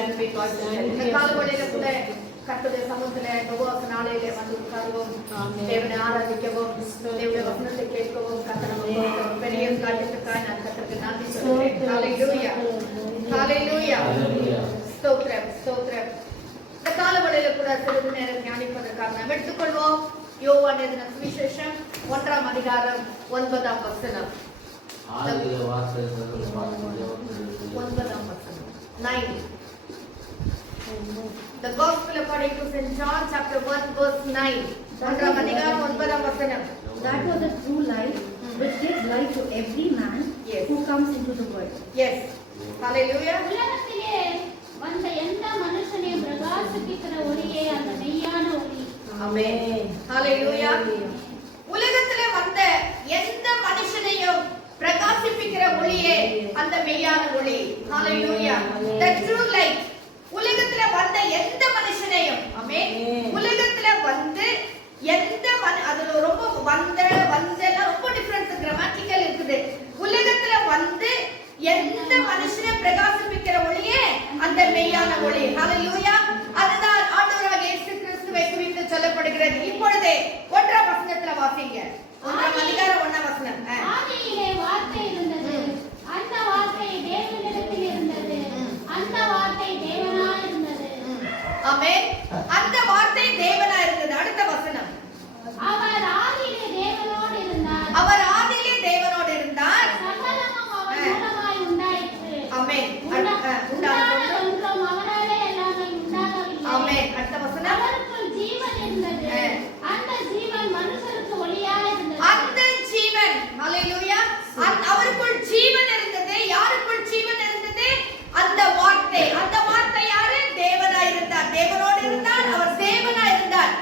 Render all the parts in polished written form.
நன்றி பாஸ்டர். இந்த காலவழியில கூட கர்த்தருடைய சமூகத்திலே உபவாச நாளையிலே வந்து உட்காருவோம், தேவனை ஆராதிக்கவும், தேவனுடைய வசனத்தை கேட்கவும் கர்த்தர் பெரிய காரியத்துக்காக நான் கர்த்தருக்கு நன்றி சொல்கிறேன். ஹல்லேலூயா, ஹல்லேலூயா, ஸ்தோத்திரம், ஸ்தோத்திரம். இந்த காலவழியில கூட சிறிது நேரம் தியானிப்பதற்காக நாம் எடுத்துக்கொள்வோம். யோவான் எழுதின சுவிசேஷம் 1ஆம் அதிகாரம் 9ஆம் வசனம். 9ஆம் வசனம் 9. The Gospel according to St. John chapter 1 verse 9. 1ஆம் அதிகாரம் 9ஆம் வசனம். That was the true light which gives life to every man who comes into the world. Yes. Hallelujah. உலகத்திலே வந்த எந்த மனுஷனையும் பிரகாசிப்பிக்கிற ஒளியே அந்த மெய்யான ஒளி. Amen. Hallelujah. உலகத்திலே வந்த எந்த மனுஷனையும் பிரகாசிப்பிக்கிற ஒளியே அந்த மெய்யான ஒளி. Hallelujah. The true light. உலகத்துல வந்த எந்த மனுஷனையும், ஆமென், உலகத்துல வந்து எந்த அதுல ரொம்ப வந்தெல்லாம் ரொம்ப டிஃபரன்ஸ் கிராமட்டிக்கல் இருக்குது. உலகத்துல வந்து எந்த மனுஷனை பிரகாசிப்பிக்கிற ஒளியே அந்த மெய்யான ஒளி. ஹல்லேலூயா. அதுதான் ஆண்டவராகிய இயேசு கிறிஸ்துவை குறித்து சொல்லப்படுகிறது. இப்பொழுது 1ஆம் வசனத்துல வாசிங்க. 1ஆம் அதிகாரம் 1ஆம் வசனம். ஆதியிலே வார்த்தை இருந்தது, அந்த வார்த்தை தேவனிடத்தில் இருந்தது, அந்த வார்த்தை தேவனாய் இருந்தது. ஆமென். அந்த வார்த்தை தேவனாய் இருந்தது. அடுத்த வசனம். அவர் ஆதியிலே தேவனோடு இருந்தார், அவர் ஆதியிலே தேவனோடு இருந்தார், சகலமும் அவர் மூலமாய் உண்டாயிற்று. ஆமென். உண்டானதொன்றும் அவராலே அல்லாமல் உண்டாகவில்லை. ஆமென். அடுத்த வசனம். அவருக்குள் ஜீவன் இருந்தது, அந்த ஜீவன் மனுஷருக்கு ஒளியாய் இருந்தது. அந்த ஜீவன், ஹல்லேலூயா, அவருக்குள் ஜீவன் இருந்தது. யாருக்குள் ஜீவன் இருந்தது? அந்த வார்த்தை. அந்த வார்த்தை யாரு? தேவனாய் இருந்தார். தேவனோடு இருந்தார், அவர் தேவனாய் இருந்தார்.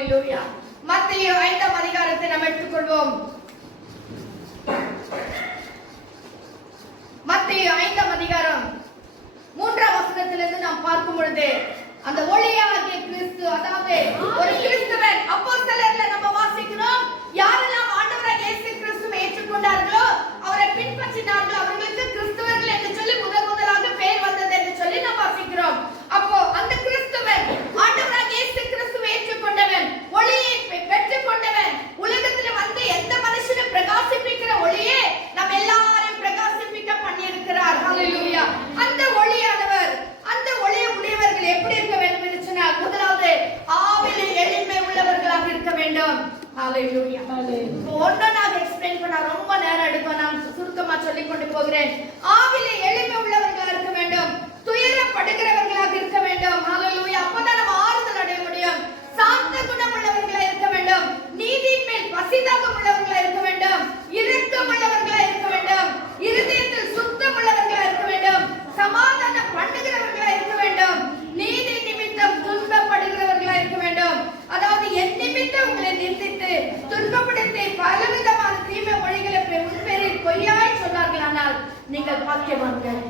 ஹalleluya. மத்தேயு 5ஆம் அதிகாரத்தை நாம் எடுத்துக்கொள்வோம். மத்தேயு 5ஆம் அதிகாரம் 3ஆம் வசனத்திலிருந்து நாம் பார்க்கும் பொழுது அந்த ஒளியாகிய கிறிஸ்து, அதாவது ஒரு கிறிஸ்தவன், அப்போஸ்தலர்ல நம்ம வாசிக்கிறோம், யாரெல்லாம் ஆண்டவராகிய இயேசு கிறிஸ்துவை ஏற்றுக்கொண்டார்களோ, அவரை பின்பற்றினார்களோ, அவர்களுக்கு கிறிஸ்தவர்கள் என்று சொல்லி முதலாக பெயர் வந்தது என்று சொல்லி நாம் வாசிக்கிறோம். அப்போ அந்த கிறிஸ்தவன், ஆண்டவராகிய இயேசு கிறிஸ்துவை ஏற்றுக்கொண்டவன், ஒளியை பெற்றுக்கொண்டவன், உலகத்தில் வந்து எந்த மனுஷனை பிரகாசிப்பிக்கிற ஒளியே நம்ம எல்லாரையும் பிரகாசிப்பிக்க பண்ணியிருக்கிறார். ஹalleluya. அந்த ஒளியானவர், அந்த ஒளியை உடையவர்கள் எப்படி இருக்க வேண்டும் என்று சொன்னால், முதலாவது ஆவிலே எளிமை உள்ளவர்களாக இருக்க வேண்டும். ஹalleluya. ஒன்னொன்னாக எக்ஸ்பிளைன் பண்ண ரொம்ப நேரம் எடுக்கும். நான் சுருக்கமா சொல்லிக் கொண்டு போகிறேன். ஆவிலே எளிமை உள்ளவர்களாக இருக்க வேண்டும், துயரப்படுகிறவர்களாக இருக்க வேண்டும். ஹalleluya. அப்பதான் நம்ம ஆறுதல் அடைய முடியும். சாந்த குணம் உள்ளவர்களாக இருக்க வேண்டும், நீதியின் மேல் பசிதாகம் உள்ளவர்களாக இருக்க வேண்டும், இரக்கம் உள்ளவர்களாக இருக்க வேண்டும், இருதயத்தில் சுத்தம் உள்ளவர்களாக இருக்க வேண்டும், சமாதானம் பண்ணுகிறவர்களாக இருக்க வேண்டும், நீதி நிமித்தம் துன்பப்படுகிறவர்களாக இருக்க வேண்டும். அதாவது என் நிமித்தம் உங்களை நிந்தித்து துன்பப்படுத்தி பலவிதமான தீமை மொழிகளை முன்பேரில் பொய்யாய் சொன்னார்களானால் நீங்கள் பாக்கியவான்கள்.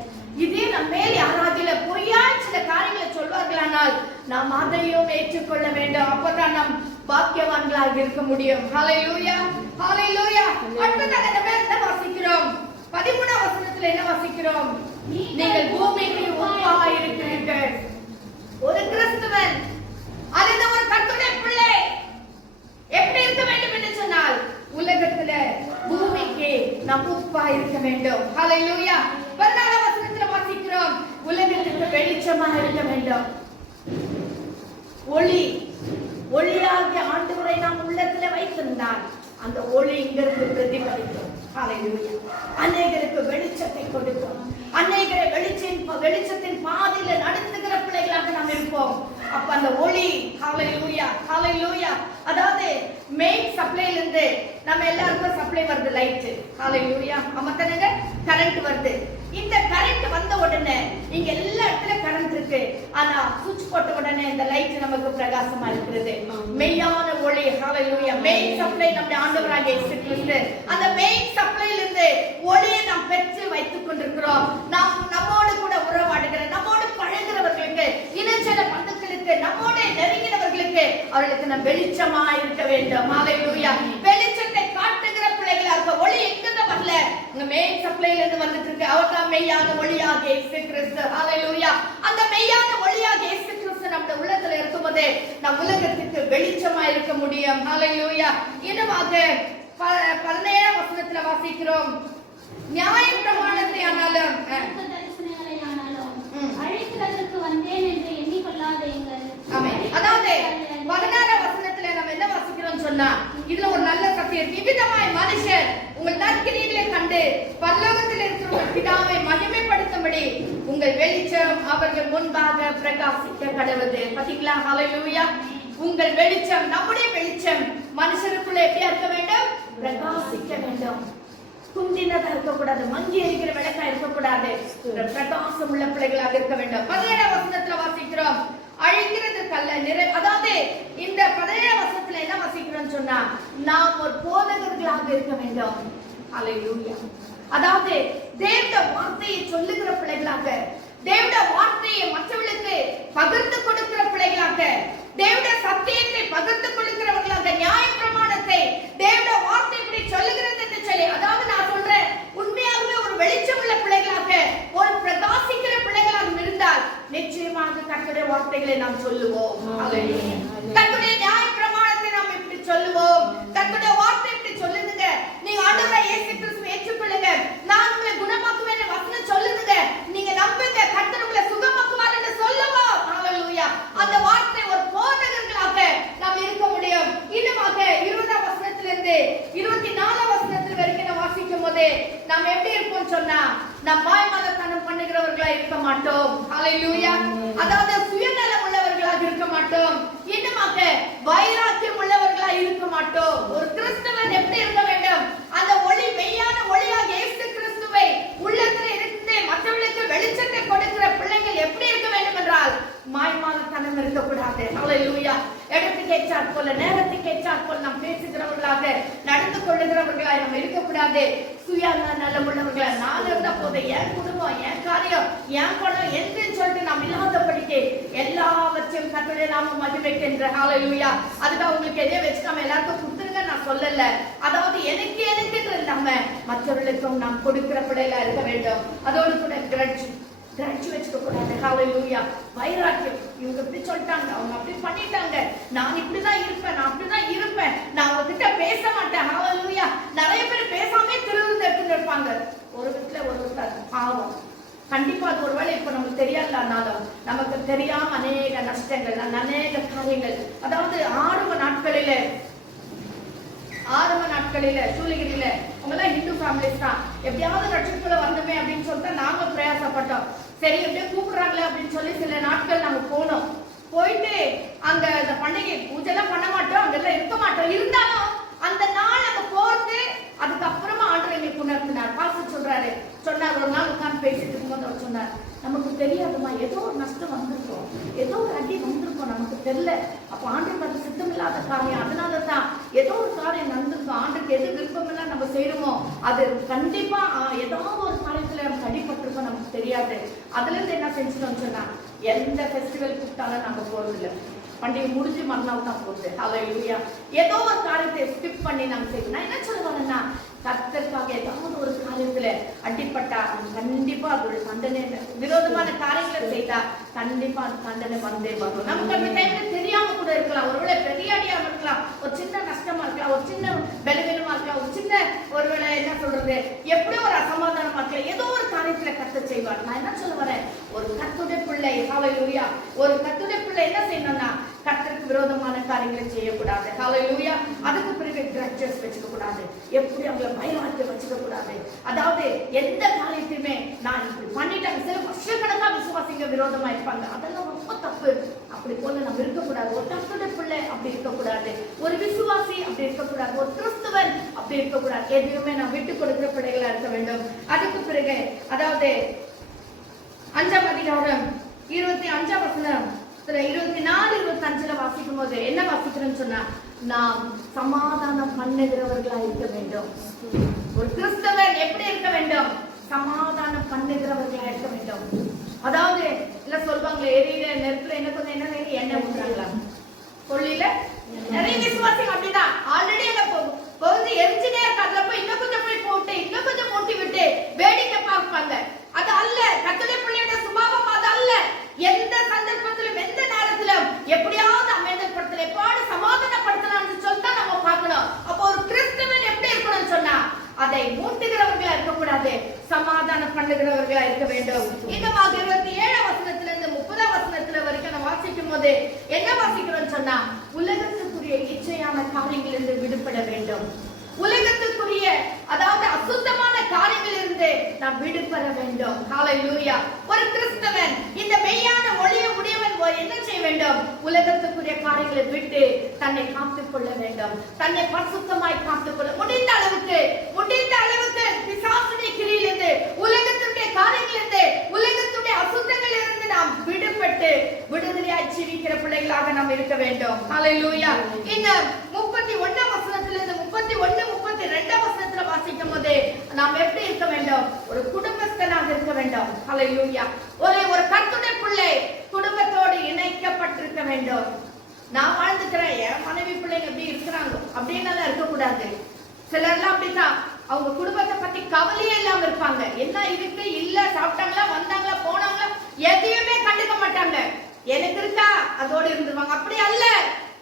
இதே நம் மேல் யாராவது பொய்யாய் சில காரியங்களை சொல்வார்களானால் நாம் அதையும் ஏற்றுக்கொள்ள வேண்டும். அப்பதான் நாம் பாக்கியவான்களாக இருக்க முடியும். ஹalleluya, ஹalleluya. அடுத்ததாக நம்ம என்ன வாசிக்கிறோம்? 13ஆம் வசனத்துல என்ன வாசிக்கிறோம்? நீங்கள் பூமிக்கு உப்பாக இருக்கிறீர்கள். ஒரு கிறிஸ்தவன், அல்லது ஒரு கர்த்தருடைய பிள்ளை எப்படி இருக்க வேண்டும் என்று சொன்னால், உலகத்துல பூமிக்கு நாம் உப்பா இருக்க வேண்டும். ஹalleluya. 14ஆம் வசனத்துல வாசிக்கிறோம், உலகத்துக்கு வெளிச்சமாக இருக்க வேண்டும். ஒளி, ஒளியாகிய ஆண்டவரை நாம் உள்ளத்துல வைத்திருந்தால் அந்த ஒளி இங்கிருந்து பிரதிபலிக்கும். ஹalleluya. அநேகருக்கு வெளிச்சத்தை கொடுக்கும். அநேகரை வெளிச்சத்தின் பாதையில நடத்துகிற பிள்ளைகளாக நாம் இருப்போம். அப்ப அந்த ஒளி, ஹalleluya, ஹalleluya. அதாவது மெயின் சப்ளைல இருந்து நம்ம எல்லாருக்கும் சப்ளை வருது, லைட். ஹalleluya. அமத்தனங்க கரண்ட் வருது. இந்த கரண்ட் வந்த உடனே இங்க எல்லா இடத்துல கரண்ட் இருக்கு. ஆனா சுவிட்ச் போட்ட உடனே இந்த லைட் நமக்கு பிரகாசமா இருக்கிறது. மெய்யான ஒளி, ஹalleluya. மெயின் சப்ளை நம்ம ஆண்டவராகிய இயேசு கிறிஸ்து. அந்த மெயின் சப்ளைல இருந்து ஒளியை நாம் பெற்று வைத்துக் கொண்டிருக்கிறோம். நாம் நம்மோடு கூட உறவாடுகிற, நம்மோடு பழகுறவர்களுக்கு, இனச்சன பந்துக்களுக்கு, நம்மோடு நெருங்கினவர்களுக்கு, அவர்களுக்கு நாம் வெளிச்சமா இருக்க வேண்டும். ஹalleluya. வெளிச்சத்தை காட்டுகிற பிள்ளைகளா இருக்க. ஒளி எங்கிருந்து வரல, உங்க மெயின் சப்ளைல இருந்து வந்துட்டு இருக்கு. அவர்தான் மெய்யான ஒளியாக இயேசு கிறிஸ்து. ஹalleluya. அந்த மெய்யான ஒளியாக இயேசு கிறிஸ்து நம்ம உள்ளத்துல இருக்கும்போது நம் உலகத்துக்கு வெளிச்சமா இருக்க முடியும். ஹalleluya. இன்னுமாக 17ஆம் வசனத்துல வாசிக்கிறோம், நியாயப்பிரமாணத்தை ஆனாலும் தரிசனங்களை ஆனாலும் அழைக்கிறதற்கு வந்தேன் என்று எண்ணிக்கொள்ளாதீர்கள். ஆமென். அதாவது 16ஆம் வசனத்துல நம்ம என்ன வாசிக்கிறோம் சொன்னா, இதுல ஒரு நல்ல சத்தியம், இவ்விதமாய் மனுஷர் உங்கள் நற்கிரியைகளை கண்டு பரலோகத்தில் இருக்கிற உங்கள் பிதாவை மகிமைப்படுத்தும்படி உங்கள் வெளிச்சம் அவர்கள் முன்பாக பிரகாசிக்க கடவுது. பாத்தீங்களா? ஹalleluya. உங்கள் வெளிச்சம், நம்முடைய வெளிச்சம் மனுஷருக்குள்ள எப்படியா இருக்க வேண்டும்? பிரகாசிக்க வேண்டும். குந்தினதா இருக்கக்கூடாது, மங்கி எரிக்கிற விளக்கா இருக்கக்கூடாது. பிரகாசம் உள்ள பிள்ளைகளாக இருக்க வேண்டும். 17ஆம் வசனத்துல வாசிக்கிறோம், அழிக்கிறதுக்கல்ல அதாவது இந்த 17ஆம் வசனத்துல என்ன வாசிக்கிறோம் சொன்னா, நாம் ஒரு போதகர்களாக இருக்க வேண்டும். ஹalleluya. அதாவது தேவனுடைய வார்த்தையை சொல்லுகிற பிள்ளைகளாக, தேவனுடைய வார்த்தையை மற்றவர்களுக்கு பகிர்ந்து கொடுக்கிற பிள்ளைகளாக, தேவனுடைய சத்தியத்தை பகிர்ந்து கொடுக்கிறவர்களாக, நியாயப்பிரமாணத்தை தேவனுடைய வார்த்தை இப்படி சொல்லுகிறது என்று சொல்லி, அதாவது நான் சொல்றேன், உண்மையாகவே ஒரு வெளிச்சம் உள்ள பிள்ளைகளாக, ஒரு பிரகாசிக்கிற பிள்ளைகளாக இருந்தால் நிச்சயமாக கர்த்தருடைய வார்த்தைகளை நாம் சொல்லுவோம். ஹalleluya. கர்த்தருடைய நியாயப்பிரமாணத்தை நாம் இப்படி சொல்லுவோம். கர்த்தருடைய வார்த்தை இப்படி சொல்லுங்க, நீங்க ஆண்டவராகிய இயேசு கிறிஸ்துவை ஏற்றுக்கொள்ளுங்க, நான் உங்களை குணமாக்குவேன் வசனம் சொல்லுங்க, நீங்க நம்புங்க, கர்த்தர் உங்களை சுகமாக்குவார் என்று சொல்லுவோம். ஹalleluya. அந்த வார்த்தை ஒரு போதகர்களாக நாம் இருக்க முடியும். இன்னுமாக 20ஆம் வசனத்திலிருந்து 24ஆம் வசனத்தில் வரைக்கும் நாம் வாசிக்கும் போது நாம் எப்படி இருப்போம் சொன்னா, நாம் மாய்மாலத்தனம் பண்ணுகிறவர்களா இருக்க மாட்டோம். ஹalleluya. அதாவது சுயநலம் உள்ளவர்களாக இருக்க மாட்டோம். இன்னுமாக வைராக்கியம் உள்ளவர்களா இருக்க மாட்டோம். ஒரு கிறிஸ்தவன் எப்படி இருக்க வேண்டும்? அந்த ஒளி, மெய்யான ஒளியாக இயேசு கிறிஸ்துவை உள்ளத்தில் இருந்து மற்றவர்களுக்கு வெளிச்சத்தை கொடுக்கிற பிள்ளைகள் எப்படி இருக்க வேண்டும் என்றால், மாய்மாலத்தனம் இருக்கக்கூடாது. ஹalleluya. இடத்துக்கு ஏற்றாற் போல நேரத்துக்கு ஏற்றாற் போல நாம் பேசுகிறவர்களாக நடந்து கொள்ளுகிறவர்களாக நம்ம இருக்கக்கூடாது. சுய நலம் உள்ளவர்களா நான் இருந்த போது என் குடும்பம் என் காரியம் என் பணம் என்று சொல்லிட்டு நாம் இல்லாதபடிக்கு எல்லாவற்றையும் கர்த்தருடைய நாமம் மகிமைக்கின்ற ஹல்லேலூயா. அதுக்காக உங்களுக்கு எதையும் வச்சு நம்ம எல்லாருக்கும் கொடுத்துருங்க நான் சொல்லல. அதாவது எனக்கு நம்ம மற்றவர்களுக்கும் நாம் கொடுக்கிற பிள்ளைகளா இருக்க வேண்டும். அதோடு கூட கிரட்ஜ் வச்சுக்க கூடாது. ஹல்லேலூயா. வைராக்கியம், இவங்க இப்படி சொல்லிட்டாங்க, அவங்க அப்படி பண்ணிட்டாங்க, நான் இப்படிதான் இருப்பேன், நான் அப்படிதான் இருப்பேன், நான் அவங்ககிட்ட பேச மாட்டேன். ஹல்லேலூயா. நிறைய பேர் பேசாமே திருவிழா எடுத்துட்டு இருப்பாங்க. ஒரு வீட்டுல ஒரு பாவம் கண்டிப்பா அது ஒருவேளை இப்ப நமக்கு தெரியாதுனாலும் நமக்கு தெரியாம அநேக நஷ்டங்கள் அநேக காரியங்கள். அதாவது ஆரம்ப நாட்களில சூளகிரியில அவங்கெல்லாம் ஹிந்து ஃபேமிலிஸ் தான். எப்படியாவது ரட்சத்துக்குள்ள வந்தோமே அப்படின்னு சொல்லிட்டு நாங்க பிரயாசப்பட்டோம். சரி எப்படியே கூப்பிடுறாங்களே அப்படின்னு சொல்லி சில நாட்கள் நாங்க போனோம். போயிட்டு அங்க அந்த பண்டிகை பூஜை எல்லாம் பண்ண மாட்டோம், அங்கெல்லாம் இருக்க மாட்டோம். இருந்தாலும் அந்த நாள் அங்க போறது அதுக்கப்புறமா ஆண்டவர் எங்களுக்கு உணர்த்தினார். பாஸ்டர் சொன்னார் ஒரு நாள் உட்கார்ந்து பேசிட்டு இருக்கும்போது அவர் சொன்னார், நமக்கு தெரியாதுமா, ஏதோ ஒரு நஷ்டம் வந்திருக்கும், ஏதோ ஒரு அடி வந்திருக்கும், நமக்கு தெரியல. அப்ப ஆண்டுக்கு அது சித்தம் இல்லாத காரியம், அதனாலதான் ஏதோ ஒரு காரியம் நடந்திருக்கும். ஆண்டுக்கு எது விருப்பம் எல்லாம் நம்ம செய்யறோமோ அது கண்டிப்பா ஏதாவது ஒரு காரியத்துல நமக்கு அடிபட்டிருக்கோம், நமக்கு தெரியாது. அதுல இருந்து என்ன செஞ்சிட்டோம்னு சொன்னா எந்த ஃபெஸ்டிவல் கூப்பிட்டாலும் நாங்க போறதில்லை. பண்டிகை முடிஞ்சு மறுநாள் தான் போகுது. ஹல்லேலூயா. ஏதோ ஒரு காரியத்தை ஸ்கிப் பண்ணி நாங்க செய்யணும். நான் என்ன சொல்லுவாங்கன்னா கர்த்தருக்காக ஏதாவது ஒரு காரியத்துல அடிப்பட்டா கண்டிப்பா அதோட தண்டனை, விரோதமான காரியங்களை செய்தா கண்டிப்பா அந்த தண்டனை வந்தே வரும். நமக்கு அந்த டைம்ல தெரியாம கூட இருக்கலாம், ஒருவேளை பெரிய அடியாம இருக்கலாம், ஒரு சின்ன நஷ்டமா இருக்கலாம், ஒரு சின்ன பலவீனமா இருக்கலாம், ஒரு சின்ன ஒருவேளை என்ன சொல்றது எப்படி ஒரு அசமாதானமா இருக்கலாம், ஏதோ ஒரு காரியத்துல கர்த்தர் செய்வார். நான் என்ன சொல்ல வரேன், ஒரு கர்த்தருடைய பிள்ளை, ஹல்லேலூயா, ஒரு கர்த்தருடைய பிள்ளை என்ன செய்யணும்னா கர்த்தருக்கு விரோதமான காரியங்களை செய்யக்கூடாது. ஹல்லேலூயா. அதுக்கு பிறகு கிரட்ஜஸ் வச்சுக்க கூடாது, எப்படி அவங்களை வைராக்கியம் வச்சுக்க கூடாது. அதாவது எந்த காரியத்தையுமே நான் இப்படி பண்ணிட்டாங்க, சில வருஷக்கணக்கா விசுவாசிங்க விரோதமா இருப்பாங்க, அதெல்லாம் ரொம்ப தப்பு. அப்படி போல நம்ம இருக்கக்கூடாது. ஒரு கர்த்தருடைய பிள்ளை அப்படி இருக்கக்கூடாது, ஒரு விசுவாசி அப்படி இருக்கக்கூடாது, ஒரு கிறிஸ்துவன் அப்படி இருக்கக்கூடாது. எதுவுமே நான் விட்டு கொடுக்கிற பிள்ளைகளா இருக்க வேண்டும். அதுக்கு பிறகு அதாவது 5ஆம் அதிகாரம் 25ஆம் வசனம் 24-25 வாசிக்கும் போது என்ன வாசிக்கிறேன்னு சொன்னா, நாம் சமாதானம் பண்ணுகிறவர்களா இருக்க வேண்டும். ஒரு கிறிஸ்தவன் எப்படி இருக்க வேண்டும்? சமாதானம் பண்ணுகிறவர்களா இருக்க வேண்டும். அதாவது இல்ல சொல்லுவாங்களே, எரியில நெருப்புல என்ன கொஞ்சம் என்ன எண்ணெய் ஊற்றுறாங்களா சொல்லில நிறைய விசுவாசிகள் அப்படிதான். ஆல்ரெடி அங்க பொழுது எரிஞ்சுட்டே இருக்காங்க, இன்னும் கொஞ்சம் போய் போட்டு இன்னும் கொஞ்சம் மூட்டி விட்டு வேடிக்கை பார்ப்பாங்க. அது அல்ல கர்த்தருடைய பிள்ளையோட சுபாவம், அது அல்ல. எந்த சந்தர்ப்பத்திலும் எந்த நேரத்திலும் எப்படியாவது அமைதிப்படுத்தல, எப்பாடு சமாதானப்படுத்தலாம்னு சொல்லிட்டு நம்ம பார்க்கணும். அப்போ ஒரு கிறிஸ்தவன் எப்படி இருக்கணும்னு சொன்னா அதை மூட்டுகிறவர்களா இருக்கக்கூடாது, சமாதானம் பண்ணுகிறவர்களா இருக்க வேண்டும். இந்த 27ஆம் வசனத்திலிருந்து 30ஆம் வசனத்துல வரைக்கும் நம்ம வாசிக்கும் போது என்ன வாசிக்கிறோம்னு சொன்னா, உலகத்துக்குரிய இச்சையான காரியங்களிலிருந்து விடுபட வேண்டும். உலகத்துக்குரிய அதாவது அசுத்தமான காரியங்களிலிருந்து நாம் விடுபட வேண்டும். ஹல்லேலூயா. ஒரு கிறிஸ்தவன் இந்த மெய்யான ஒளிய உடையவன் என்ன செய்ய வேண்டும்? உலகத்துக்குரிய காரியங்களை விட்டு தன்னை காத்துக் கொள்ள வேண்டும், தன்னை பரிசுத்தமாய் காத்துக்கொள்ள முடிந்த அளவுக்கு பிசாசுடைய கிரியிலிருந்து, உலகத்துடைய காரியங்களிலிருந்து, உலகத்துடைய அசுத்தங்களிலிருந்து நாம் விடுபட்டு விடுதலையாய் ஜீவிக்கிற பிள்ளைகளாக நாம் இருக்க வேண்டும். ஹல்லேலூயா. இந்த 31ஆம் வசனத்திலிருந்து 31-32ஆம் வசனத்துல வாசிக்கும் போது நாம் எப்படி இருக்க வேண்டும்? ஒரு குடும்பஸ்தனாக இருக்க வேண்டும். ஹல்லேலூயா. ஒரு கர்த்தருடைய பிள்ளை குடும்பத்தோடு இணைக்கப்பட்டிருக்க வேண்டும். நான் வாழ்ந்துக்கிறேன், என் மனைவி பிள்ளைங்க எப்படி இருக்கிறாங்க அப்படின்னு இருக்கக்கூடாது. சிலர்லாம் அப்படித்தான், அவங்க குடும்பத்தை பத்தி கவலையே இல்லாம இருப்பாங்க. என்ன இருக்கு இல்ல, சாப்பிட்டாங்களா வந்தாங்களா போனாங்களா எதையுமே கண்டுக்க மாட்டாங்க. எனக்கு இருக்கா அதோடு இருந்துருவாங்க. அப்படி அல்ல.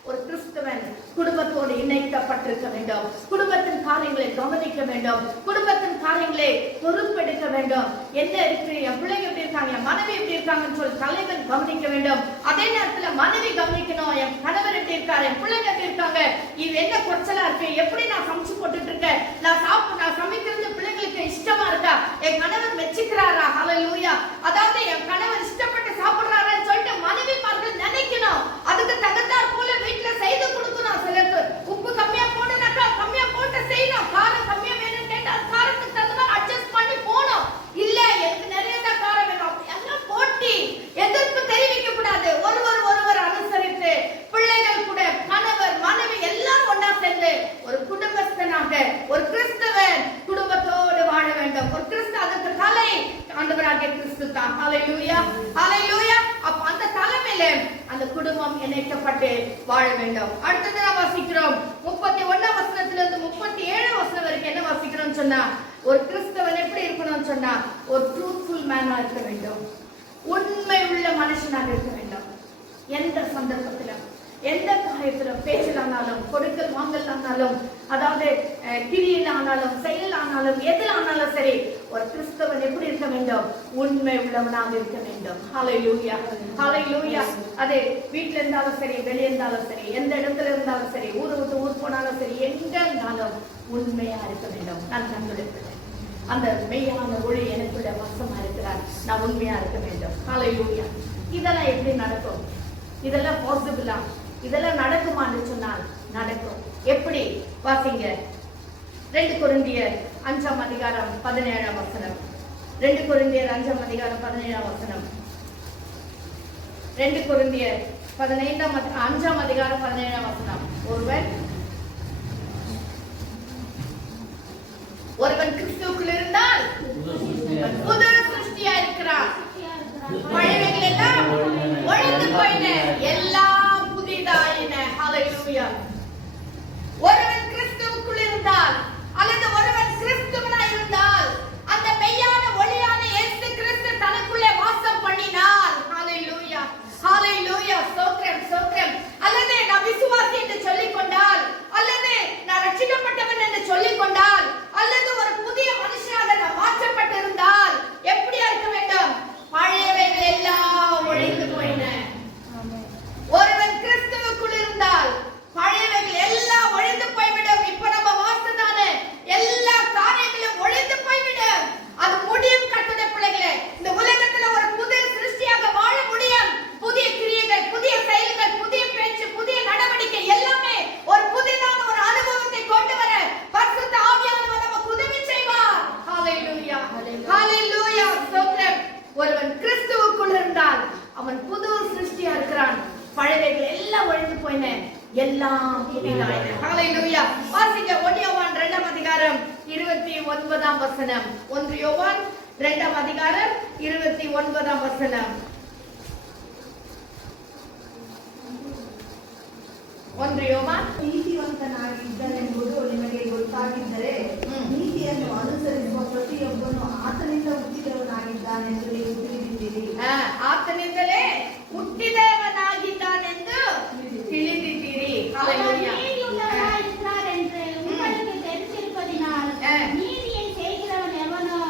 ஒரு கிறிஸ்தவன் குடும்பத்தோடு இணைக்கப்பட்டிருக்க வேண்டும், குடும்பத்தின் காரியங்களை கவனிக்க வேண்டும், குடும்பத்தின் காரியங்களை பொறுப்பெடுக்க வேண்டும். என்ன இருக்கு, என் பிள்ளைங்க எப்படி இருக்காங்க, என் மனைவி எப்படி இருக்காங்கன்னு சொல்லி தலைவன் கவனிக்க வேண்டும். அதே நேரத்துல மனைவி கவனிக்கணும், என் கணவர் எப்படி இருக்காரு, என் பிள்ளைங்க எப்படி இருக்காங்க, இது என்ன குறைச்சலா இருக்கு, எப்படி நான் சமைச்சு போட்டுட்டு இருக்கேன், நான் சமைக்கிறது பிள்ளைங்களுக்கு இஷ்டமா இருக்கா, என் கணவர் மெச்சுக்கிறாரா. ஹல்லேலூயா. அதாவது என் கணவர் இஷ்டப்பட்டு சாப்பிடுறாரான்னு சொல்லிட்டு மனைவிமார்கள் நினைக்கணும். அதுக்கு தகுந்தாற் போல வீட்டுல செய்து கொடுக்கணும். சிலருக்கு உப்பு கம்மியா போடுனாக்கா கம்மியா போட்டு செய்யணும், காரம் கம்மியா வேணும்னு கேட்டா காரத்துக்கு தகுந்த மாதிரி அட்ஜஸ்ட் பண்ணி போகணும். இல்ல எனக்கு நிறைய தான் காரம் வேணும் எல்லாம் போட்டி எதிர்ப்பு தெரிவிக்க கூடாது. ஒருவர் அனுசரித்து பிள்ளைகள் கூட ஆண்டவராகிய கிறிஸ்து தான். ஹalleluya, ஹalleluya. அப்ப அந்த தலைமையில அந்த குடும்பம் இணைக்கப்பட்டு வாழ வேண்டும். அடுத்தது நாம் வாசிக்கிறோம் 31 வசனத்திலிருந்து 37 வசனம் வரைக்கும் என்ன வாசிக்கிறோம் சொன்னா, ஒரு கிறிஸ்தவன் எப்படி இருக்கணும்னு சொன்னா, ஒரு ட்ரூத்ஃபுல் மேனா இருக்க வேண்டும், உண்மை உள்ள மனுஷனாக இருக்க வேண்டும். எந்த சந்தர்ப்பத்திலும் எந்த காரியத்திலும் பேச்சிலானாலும் கொடுக்கல் வாங்கல் ஆனாலும், அதாவது கிரியில் ஆனாலும் செயல் ஆனாலும் எதில் ஆனாலும் சரி, ஒரு கிறிஸ்தவன் எப்படி இருக்க வேண்டும், உண்மை உள்ளவனாக இருக்க வேண்டும். ஹalleluya, ஹalleluya. அது வீட்டுல இருந்தாலும் சரி, வெளியே இருந்தாலும் சரி, எந்த இடத்துல இருந்தாலும் சரி, ஊரை விட்டு ஊர் போனாலும் சரி, எங்க இருந்தாலும் உண்மையா இருக்க வேண்டும். நான் கண்டுபிடிக்கிறேன், அந்த மெய்யான ஒளி எனக்குள்ள வசமா இருக்கிறார், நான் உண்மையா இருக்க வேண்டும். ஹalleluya. இதெல்லாம் எப்படி நடக்கும்? இதெல்லாம் பாசிபிளா? இதெல்லாம் நடக்குமான்னு சொன்னால் நடக்கும். எப்படி? வாசிங்க 2 கொரிந்தியர் 5ஆம் அதிகாரம் 17ஆம் வசனம். 2 கொரிந்தியர் 5ஆம் அதிகாரம் 17ஆம் வசனம். 2 கொரிந்தியர் 5ஆம் அதிகாரம் 17ஆம் வசனம். ஒருவன் கிறிஸ்துவுக்குள் இருந்தால் புது சிருஷ்டியா இருக்கிறார், பழையவைகள் எல்லாம் ஒழிந்து போயின, எல்லாம் புதிதாயின. ஹalleluya. ஒருவன் கிறிஸ்துவுக்குள் இருந்தால் அல்லது ஒருவன் கிறிஸ்துவனாய் இருந்தால், அந்த மெய்யான ஒளியான இயேசு கிறிஸ்து தனக்குள்ளே வாசம் பண்ணினார். ஹalleluya, ஹalleluya. ஸ்தோத்திரம், ஸ்தோத்திரம். அல்லது நான் விசுவாசி என்று சொல்லிக் கொண்டால், அல்லது நான் ரட்சிக்கப்பட்டவன் என்று சொல்லிக் கொண்டால், அல்லது ஒரு புதிய மனுஷனாக நான் மாற்றப்பட்டிருந்தால் எப்படியா இருக்க வேண்டும்? பழையவைகள் எல்லாம் ஒழிந்து போயின. ஒருவன் கிறிஸ்துவுக்குள் இருந்தால் பழையவைகள் எல்லாம் ஒழிந்து போய்விடும். இப்ப நம்ம வாசித்தானே எல்லா காரியங்களும் ஒழிந்து போய்விடும். அது முடியும். கர்த்தருடைய பிள்ளைகளே, இந்த உலகத்துல ஒரு புது சிருஷ்டியாக வாழ முடியும். புதிய கிரியைகள், புதிய செயல்கள், புதிய பேச்சு, புதிய நடவடிக்கை எல்லாமே ஒரு புதிதான ஒரு அனுபவத்தை கொண்டு வர பரிசுத்த ஆவியானவர் நமக்கு உதவி செய்வார். ஹalleluya, ஹalleluya. ஸ்தோத்திரம். ஒருவன் கிறிஸ்துவுக்குள் இருந்தால் அவன் புது சிருஷ்டியா இருக்கிறான், பழையவைகள் எல்லாம் ஒழிந்து போயின, எல்லாம் புதிதாயின. ஹalleluya. வாசிங்க 1 யோவான் 2ஆம் அதிகாரம் 29ஆம் வசனம். 1 யோவான் 2ஆம் அதிகாரம் 29ஆம் வசனம். 1 யோவாನ್. ನೀತಿವಂತನಾಗಿದ್ದನೆಂಬುದು ನಿಮಗೆ ಗೊತ್ತಾಗಿದ್ದರೆ ನೀತಿಯನ್ನು ಅನುಸರಿಸುವ ಪ್ರತಿಯೊಬ್ಬನು ಆತನಿಂದ ಹುಟ್ಟಿದವನಾಗಿದ್ದಾನೆಂದು ನೀವು ತಿಳಿದಿದ್ದೀರಿ. ಆತನಿಂದಲೇ ಹುಟ್ಟಿದವನಾಗಿದ್ದಾನೆಂದು ತಿಳಿದಿದ್ದೀರಿ. ஹalleluya. நீதியை செய்கிறவன் எவனோ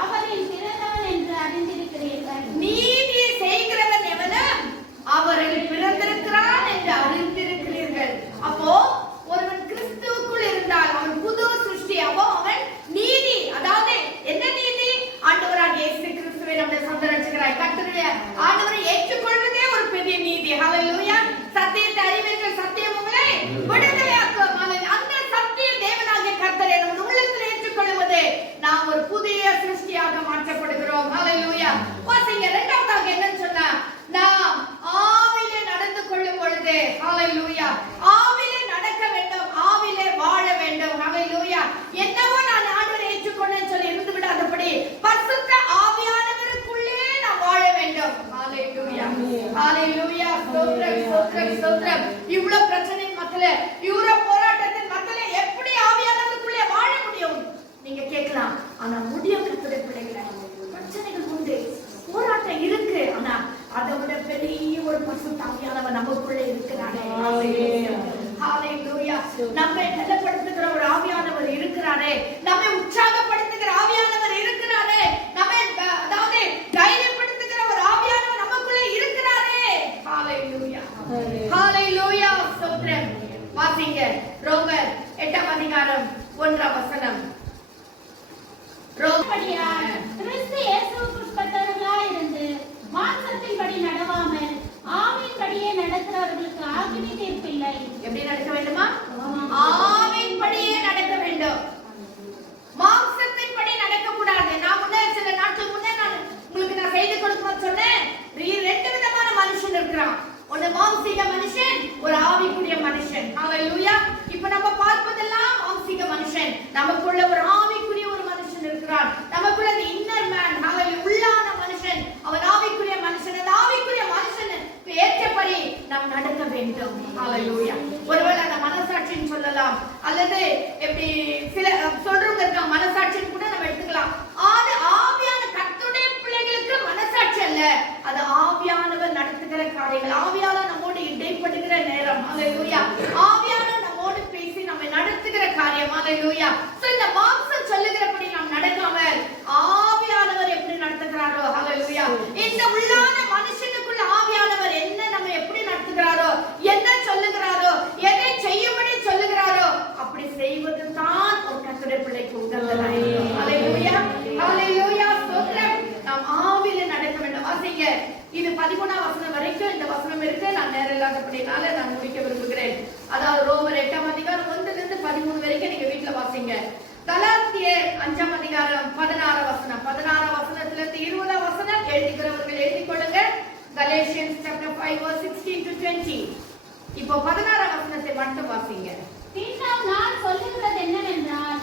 அவரில் பிறந்தவன் என்று அறிந்திருக்கிறீர்கள். நீதியை செய்கிறவன் எவனோ அவரில் பிறந்திருக்கிறான் என்று அறிந்திருக்கிறீர்கள். அப்போ ஒருவன் கிறிஸ்துவுக்குள் இருந்தால் அவன் புது சிருஷ்டி. அப்போ அவன் நீதி, அதாவது என்ன நீதி? ஆண்டவராகிய இயேசு கிறிஸ்துவை நம்முடைய சொந்த ரட்சகராய் கர்த்தருடைய ஆண்டவரை ஏற்றுக்கொள்வதே ஒரு பெரிய நீதி. ஹalleluya. சத்தியத்தை அறிவீர்கள், சத்தியம் உங்களை விடுதலையாக்கும். அந்த சத்திய தேவனாகிய கர்த்தரை நமது உள்ளத்தில் ஏற்றுக்கொள்வதே நாம் ஒரு புதிய சிருஷ்டியாக மாற்றப்படுகிறோம். ஹalleluya. வாசிங்க 2வது என்னன்னு சொன்னா, நாம் ஆவிலே நடந்து கொள்ளும் பொழுது, ஹalleluya, ஆவிலே நடக்க வேண்டும், ஆவிலே வாழ வேண்டும். ஹalleluya. என்னவோ நான் ஆண்டவரை ஏற்றுக்கொண்டேன்னு சொல்லி இருந்து விடாதபடி பரிசுத்த ஆவியானவருக்குள்ளே நாம் வாழ வேண்டும். ஹalleluya, ஹalleluya. ஸ்தோத்திரம், ஸ்தோத்திரம், ஸ்தோத்திரம். இவ்வளவு பிரச்சனையின் மத்தியிலே, யூரோப் போராட்டத்தின் மத்தியிலே எப்படி ஆவியானவருக்குள்ளே வாழ முடியும்? நீங்க கேட்கலாம். ஆனா முடியும். கர்த்தருடைய பிள்ளைகளே, பிரச்சனைகள் உண்டு, போராட்டம் இருக்கு, ஆனா அதை விட பெரிய ஒரு பரிசுத்த ஆவியானவர் நமக்குள்ளே இருக்கிறாரே. ஹalleluya. நம்மை பலப்படுத்துகிற ஒரு ஆவியானவர் இருக்கிறாரே, நம்மை உற்சாகப்படுத்துகிற ஆவியானவர் இருக்கிறாரே, நம்மை அதாவது தைரியப்படுத்துகிற ஒரு ஆவியானவர் நமக்குள்ளே இருக்கிறாரே. ஹalleluya, ஹalleluya. ஸ்தோத்திரம். வாசிங்க ரோமர் 8ஆம் அதிகாரம் 1ஆம் வசனம். கிறிஸ்து இயேசுவுக்குட்பட்டவர்களாய் இருந்து மாம்சத்தின்படி நடவாமல் ஆவியின்படியே நடக்கிறவர்களுக்கு ஆக்கினை தீர்ப்பில்லை. எப்படி நடக்க வேண்டுமா? ஆவியின்படியே நடக்க வேண்டும், மாம்சத்தின்படி நடக்க கூடாது. நான் முன்னே சில நாட்கள் முன்னே உங்களுக்கு செய்து கொடுக்கணும்னு சொன்னேன். 2 விதமான மனுஷன் இருக்கிறான். ஒன்னு மாம்சீக மனுஷன், ஒரு ஆவிக்குரிய மனுஷன். ஹalleluya. இப்ப நம்ம பார்ப்பதெல்லாம் மாம்சீக மனுஷன். நமக்குள்ள ஒரு ஆவிக்குரிய ஒரு மனுஷன் இருக்கிறான். நமக்குள்ள இன்னர் மேன், ஹalleluya, உள்ளான ஹalleluya. ஒருவேளை அந்த மனசாட்சின்னு சொல்லலாம், அல்லது எப்படி சில சொல்றவங்க இருக்க மனசாட்சின்னு கூட நம்ம எடுத்துக்கலாம். அது ஆவியான கர்த்தருடைய பிள்ளைகளுக்கு மனசாட்சி அல்ல, அது ஆவியானவர் நடத்துகிற காரியங்கள். ஆவியானவர் நம்மோடு இடைப்படுகிற நேரம். ஹalleluya. ஆவியானவர் நம்மோடு பேசி நம்மை நடத்துகிற காரியம். ஹalleluya. சோ இந்த மாம்சம் சொல்லுகிறபடி நாம் நடக்காமல் ஆவியானவர் எப்படி நடத்துகிறாரோ, ஹalleluya, இந்த உள்ளான மனுஷனுக்குள்ள ஆவியானவர் என்ன நம்ம எப்படி நடத்துகிறாரோ, என்ன சொல்லுகிறாரோ, எதை செய்யும்படி சொல்லுகிறாரோ அப்படி செய்வது தான் ஒரு கர்த்தருடைய பிள்ளைக்கு உகந்ததாய். ஹalleluya, ஹalleluya. ஸ்தோத்திரம். நாம் ஆவியிலே நடக்க வேண்டும். வாசிங்க, இது 13ஆம் வசனம் வரைக்கும் இந்த வசனம் இருக்கு. நான் நேரம் இல்லாதபடினால நான் முடிக்க விரும்புகிறேன். அதாவது ரோமர் 8ஆம் அதிகாரம் 1 லிருந்து 13 வரைக்கும் நீங்க வீட்ல வாசிங்க. கலாத்தியர் 5ஆம் அதிகாரம் 16ஆம் வசனம், 16ஆம் வசனத்திலிருந்து 20ஆம் வசனம் எழுதுகிறவர்கள் எழுதிக் கொள்ளுங்க. Galatians chapter 5 verse 16 to 20. இப்போ 16ஆம் வசனத்தை மட்டும் வாசிங்க. பின்னால் நான் சொல்லுகிறது என்னவென்றால்,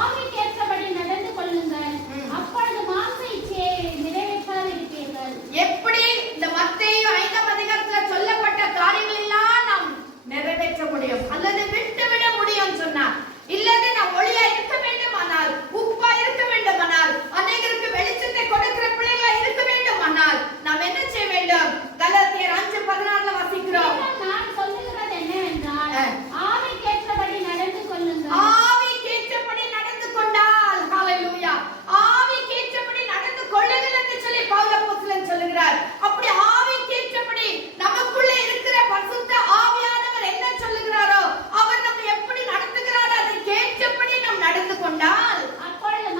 ஆவிக்கேற்றபடி நடந்து கொள்ளுங்கள், அப்பொழுது மாம்ச இச்சையை நிறைவேற்றாதிருப்பீர்கள். எப்படி இந்த மத்தேயு 5ஆம் அதிகாரத்துல சொல்லப்பட்ட காரியங்கள் எல்லாம் நாம் நிறைவேற்ற முடியும் அல்லது விட்டுவிட முடியும் சொன்னார். இல்லது நாம் ஒளியா இருக்க வேண்டுமானால், உப்பா இருக்க வேண்டுமானால், அநேகருக்கு வெளிச்சத்தை கொடுக்கிற பிள்ளைகளா இருக்க வேண்டுமானால் நாம் என்ன செய்ய வேண்டும்? கலாத்தியர் 5:16 வாசிக்கிறோம். நான் சொல்லுகிறது என்னவென்றால், ஆவிக்கேற்றபடி நடந்து கொள்ளுங்கள். ஆவிக்கேற்றபடி நடந்து கொண்டால், ஹalleluya, ஆவிக்கேற்றபடி நடந்து கொள்ளுங்கள் என்று சொல்லி பவுல் அப்போஸ்தலன் சொல்லுகிறார். அப்படி ஆவிக்கேற்றபடி நமக்குள்ளே இருக்கிற பரிசுத்த ஆவியானவர் என்ன சொல்லுகிறாரோ, அவர் நம்மை எப்படி நடத்துகிறாரோ அதற்கேற்றபடி நாம் நடந்து கொண்டால், அப்பொழுது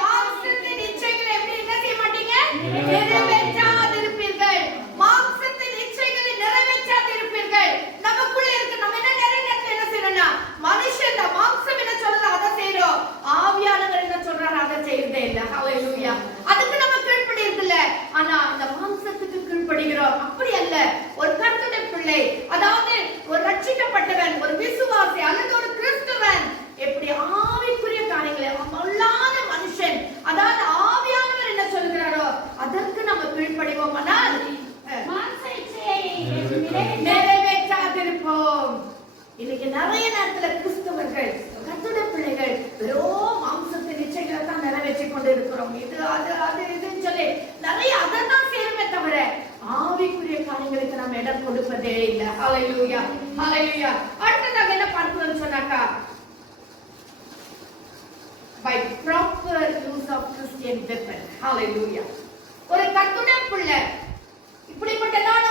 மாம்சத்தின் இச்சைகளை எப்படி என்ன செய்ய மாட்டீங்க? நிறைவேற்றாதிருப்பீர்கள். மாம்சத்தின் இச்சைகளை நிறைவேற்றாதிருப்பீர்கள். நமக்குள்ளே இருக்கு, நம்ம என்ன நிறைவேற்ற என்ன செய்யணும்னா, மனுஷன் மாம்சம் என்ன சொல்றது அதை செய்றோம், ஆவியானவர் என்ன சொல்றாரு அதை செய்யறதே இல்ல. ஹalleluya. அதுக்கு நம்ம கீழ்ப்படிறது இல்ல, ஆனா அந்த மாம்சத்துக்கு கீழ்ப்படுகிறோம். அப்படி அல்ல. ஒரு கர்த்தருடைய பிள்ளை, அதாவது ஒரு ரட்சிக்கப்பட்டவன், ஒரு விசுவாசி அல்லது ஒரு கிறிஸ்தவன் எப்படி ஆவிக்குரிய காரியங்களை, உள்ளான மனுஷன், அதாவது ஆவியானவர் என்ன சொல்கிறாரோ அதற்கு நம்ம கீழ்ப்படிவோமானால் மாம்ச இச்சையை நிறைவேற்றாதிருப்போம். இன்னைக்கு நிறைய நேரத்துல கிறிஸ்தவர்கள், கர்த்தருடைய பிள்ளைகள் வெறும் மாம்சத்தின் இச்சைகளை தான் நிறைவேற்றி கொண்டு இருக்கிறோம். இது அது அது இதுன்னு சொல்லி நிறைய அதான் செய்யறமே தவிர ஆவிக்குரிய காரியங்களுக்கு நம்ம இடம் கொடுப்பதே இல்லை. ஹalleluya, ஹalleluya. அடுத்ததாக என்ன பார்க்கிறோம்னு சொன்னாக்கா, by proper use of Christian weapon. Hallelujah. ஒரு கர்த்தருடைய பிள்ளை இப்படிப்பட்டதான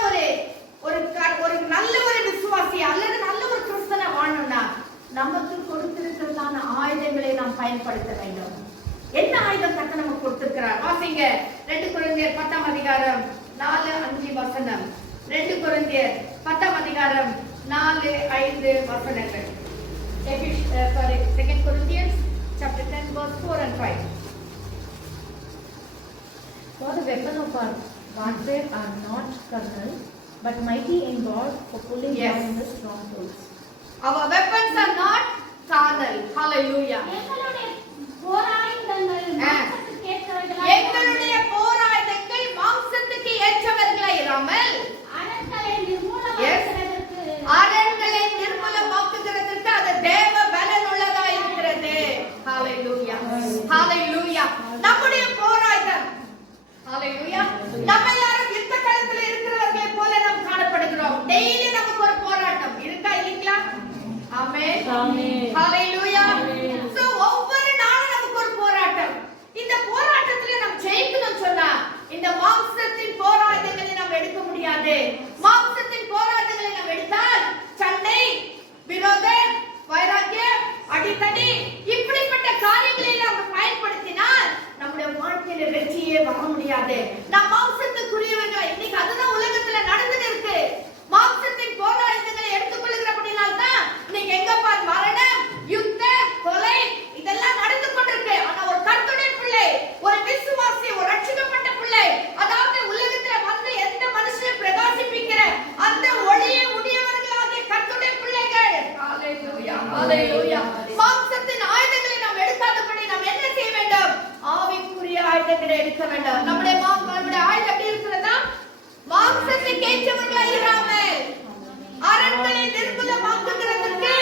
ஒரு நல்ல ஒரு விசுவாசி அல்லது நல்ல ஒரு கிறிஸ்தவனா வாழணும்னா நமக்கு கொடுத்திருக்கிறதான ஆயுதங்களை நாம் பயன்படுத்த வேண்டும். என்ன ஆயுதம் கர்த்தர் நமக்கு கொடுத்திருக்கிறார்? வாசிங்க 2 கொரிந்தியர் 10ஆம் அதிகாரம் 4-5 வசனம். 2 கொரிந்தியர் 10ஆம் அதிகாரம் 4-5 வசனங்கள். 2 Corinthians chapter 10 verse 4 and 5. For the weapon of our warfare are not carnal, but mighty in God for pulling down the strongholds. Our weapons are not carnal. Hallelujah. எங்களுடைய போராயுதங்கள் எங்களுடைய போராயுதங்கள் மாம்சத்துக்கு ஏற்றவர்களாய் இராமல் அரண்களை நிர்மூலமாக்குகிறதற்கு அது தேவ பலன் உள்ளதாய் இருக்கிறது. ஹalleluya, ஹalleluya. நம்முடைய போராயுதம், ஹalleluya, நம்ம யாரும் யுத்த களத்தில் இருக்கிறவர்களை போல நாம் காணப்படுகிறோம். டெய்லி நமக்கு ஒரு போராட்டம் இருக்கா இல்லீங்களா? ஆமென், ஆமென், ஹalleluya. சோ ஒவ்வொரு நாளும் நமக்கு ஒரு போராட்டம். இந்த போராட்டத்திலே நாம் ஜெயிக்கணும் சொன்னா இந்த மாம்சத்தின் போராட்டங்களை நாம் எடுக்க முடியாது. மாம்சத்தின் போராட்டங்களை நாம் எடுத்தால் சண்டை, விரோதம், வைராக்கியம், அடிதடி இப்படிப்பட்ட காரியங்களை நாம் பயன்படுத்தினால் நம்முடைய வாழ்க்கையில வெற்றியே வர முடியாது. நாம் மாம்சத்துக்குரியவர்கள். இன்னைக்கு அதுதான் உலகத்துல நடந்துட்டு இருக்கு. மாம்சத்தின் போராட்டங்களை எடுத்துக்கொள்கிறபடினால் தான் இன்னைக்கு எங்க பார் மரணம், யுத்தம், கொலை இதெல்லாம் நடந்து கொண்டிருக்கு. ஆனா ஒரு கர்த்தருடைய பிள்ளை, ஒரு விசுவாசி, ஒரு ரட்சிக்கப்பட்ட பிள்ளை, அதாவது உலகத்துல வந்து எந்த மனுஷனை பிரகாசிப்பிக்கிற அந்த ஒளியை உடையவர்களாகிய கர்த்தருடைய பிள்ளைகள். ஹalleluya, ஹalleluya. மாம்சத்தின் ஆயுதங்களை நாம் எடுக்காதபடி நாம் என்ன செய்ய வேண்டும்? ஆவிக்குரிய ஆயுதங்களை எடுக்க வேண்டும். நம்முடைய ஆயுதம் எப்படி இருக்கிறதா? மாம்சத்துக்கு ஏற்றவர்களாய் இராமல் அரண்களை நிர்மூலமாக்குகிறதற்கு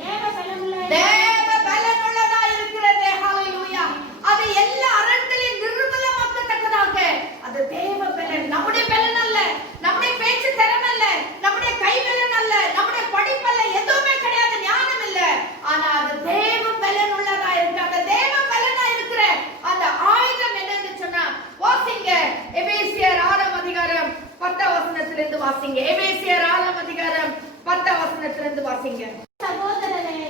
தேவ பலமுள்ள தேவ பலனுள்ளதா இருக்கிறது. ஹalleluya. அது எல்லா அரண்களையும் நிர்மூலமாக்கத்தக்கதாக அது தேவ பலன். நம்முடைய பலன் அல்ல, நம்முடைய பேச்சு திறமை அல்ல, நம்முடைய கை பலன் அல்ல, நம்முடைய படிப்பல்ல, எதுவுமே கிடையாது, ஞானம் இல்ல. ஆனா அது தேவ பலன் உள்ளதா இருக்கு. அந்த தேவ பலனா இருக்கிற அந்த ஆயுதம் என்னன்னு சொன்னா வாசிங்க. எபேசியர் 6 அதிகாரம் 10 வசனத்திலிருந்து வாசிங்க. எபேசியர் 6 அதிகாரம் 10 வசனத்திலிருந்து வாசிங்க. சகோதரரே,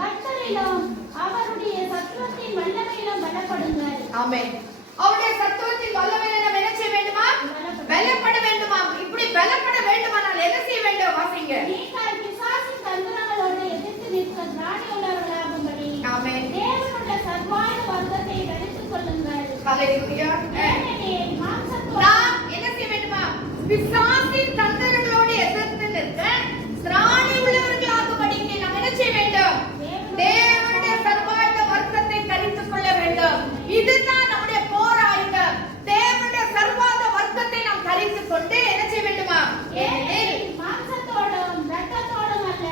கர்த்தரிலும் அவருடைய சத்துவத்தின் வல்லமையிலும் பலப்படுங்கள். ஆமென். அவருடைய சத்துவத்தின் வல்லமையில நாம் என்ன செய்ய வேண்டுமா? பலப்பட வேண்டுமா? இப்படி பலப்பட வேண்டுமானால் என்ன செய்ய வேண்டும்? வாசிங்க. நீங்கள் பிசாசின் தந்திரங்களோடு எதிர்த்து நிற்க திராணி உள்ளவர்களாகும்படி ஆமென். தேவனுடைய சர்வாயுத வர்க்கத்தை தரித்துக் கொள்ளுங்கள். ஹalleluya. ஏனெனில் மாம்சத்தோடு நாம் என்ன செய்ய வேண்டுமா? பிசாசின் தந்திரங்களோடு எதிர்த்து நிற்க திராணி உள்ளவர்களாகும்படி நாம் என்ன செய்ய வேண்டும்? தேவனுடைய சர்வாயுத வர்க்கத்தை தரித்துக் கொள்ள வேண்டும். இதுதான் நம்முடைய போர் ஆயுதம். தேவனுடைய சர்வாயுத வர்க்கத்தை நாம் தரித்துக் கொண்டு என்ன செய்ய வேண்டுமா? ஏனெனில் மாம்சத்தோடும் இரத்தத்தோடும் அல்ல,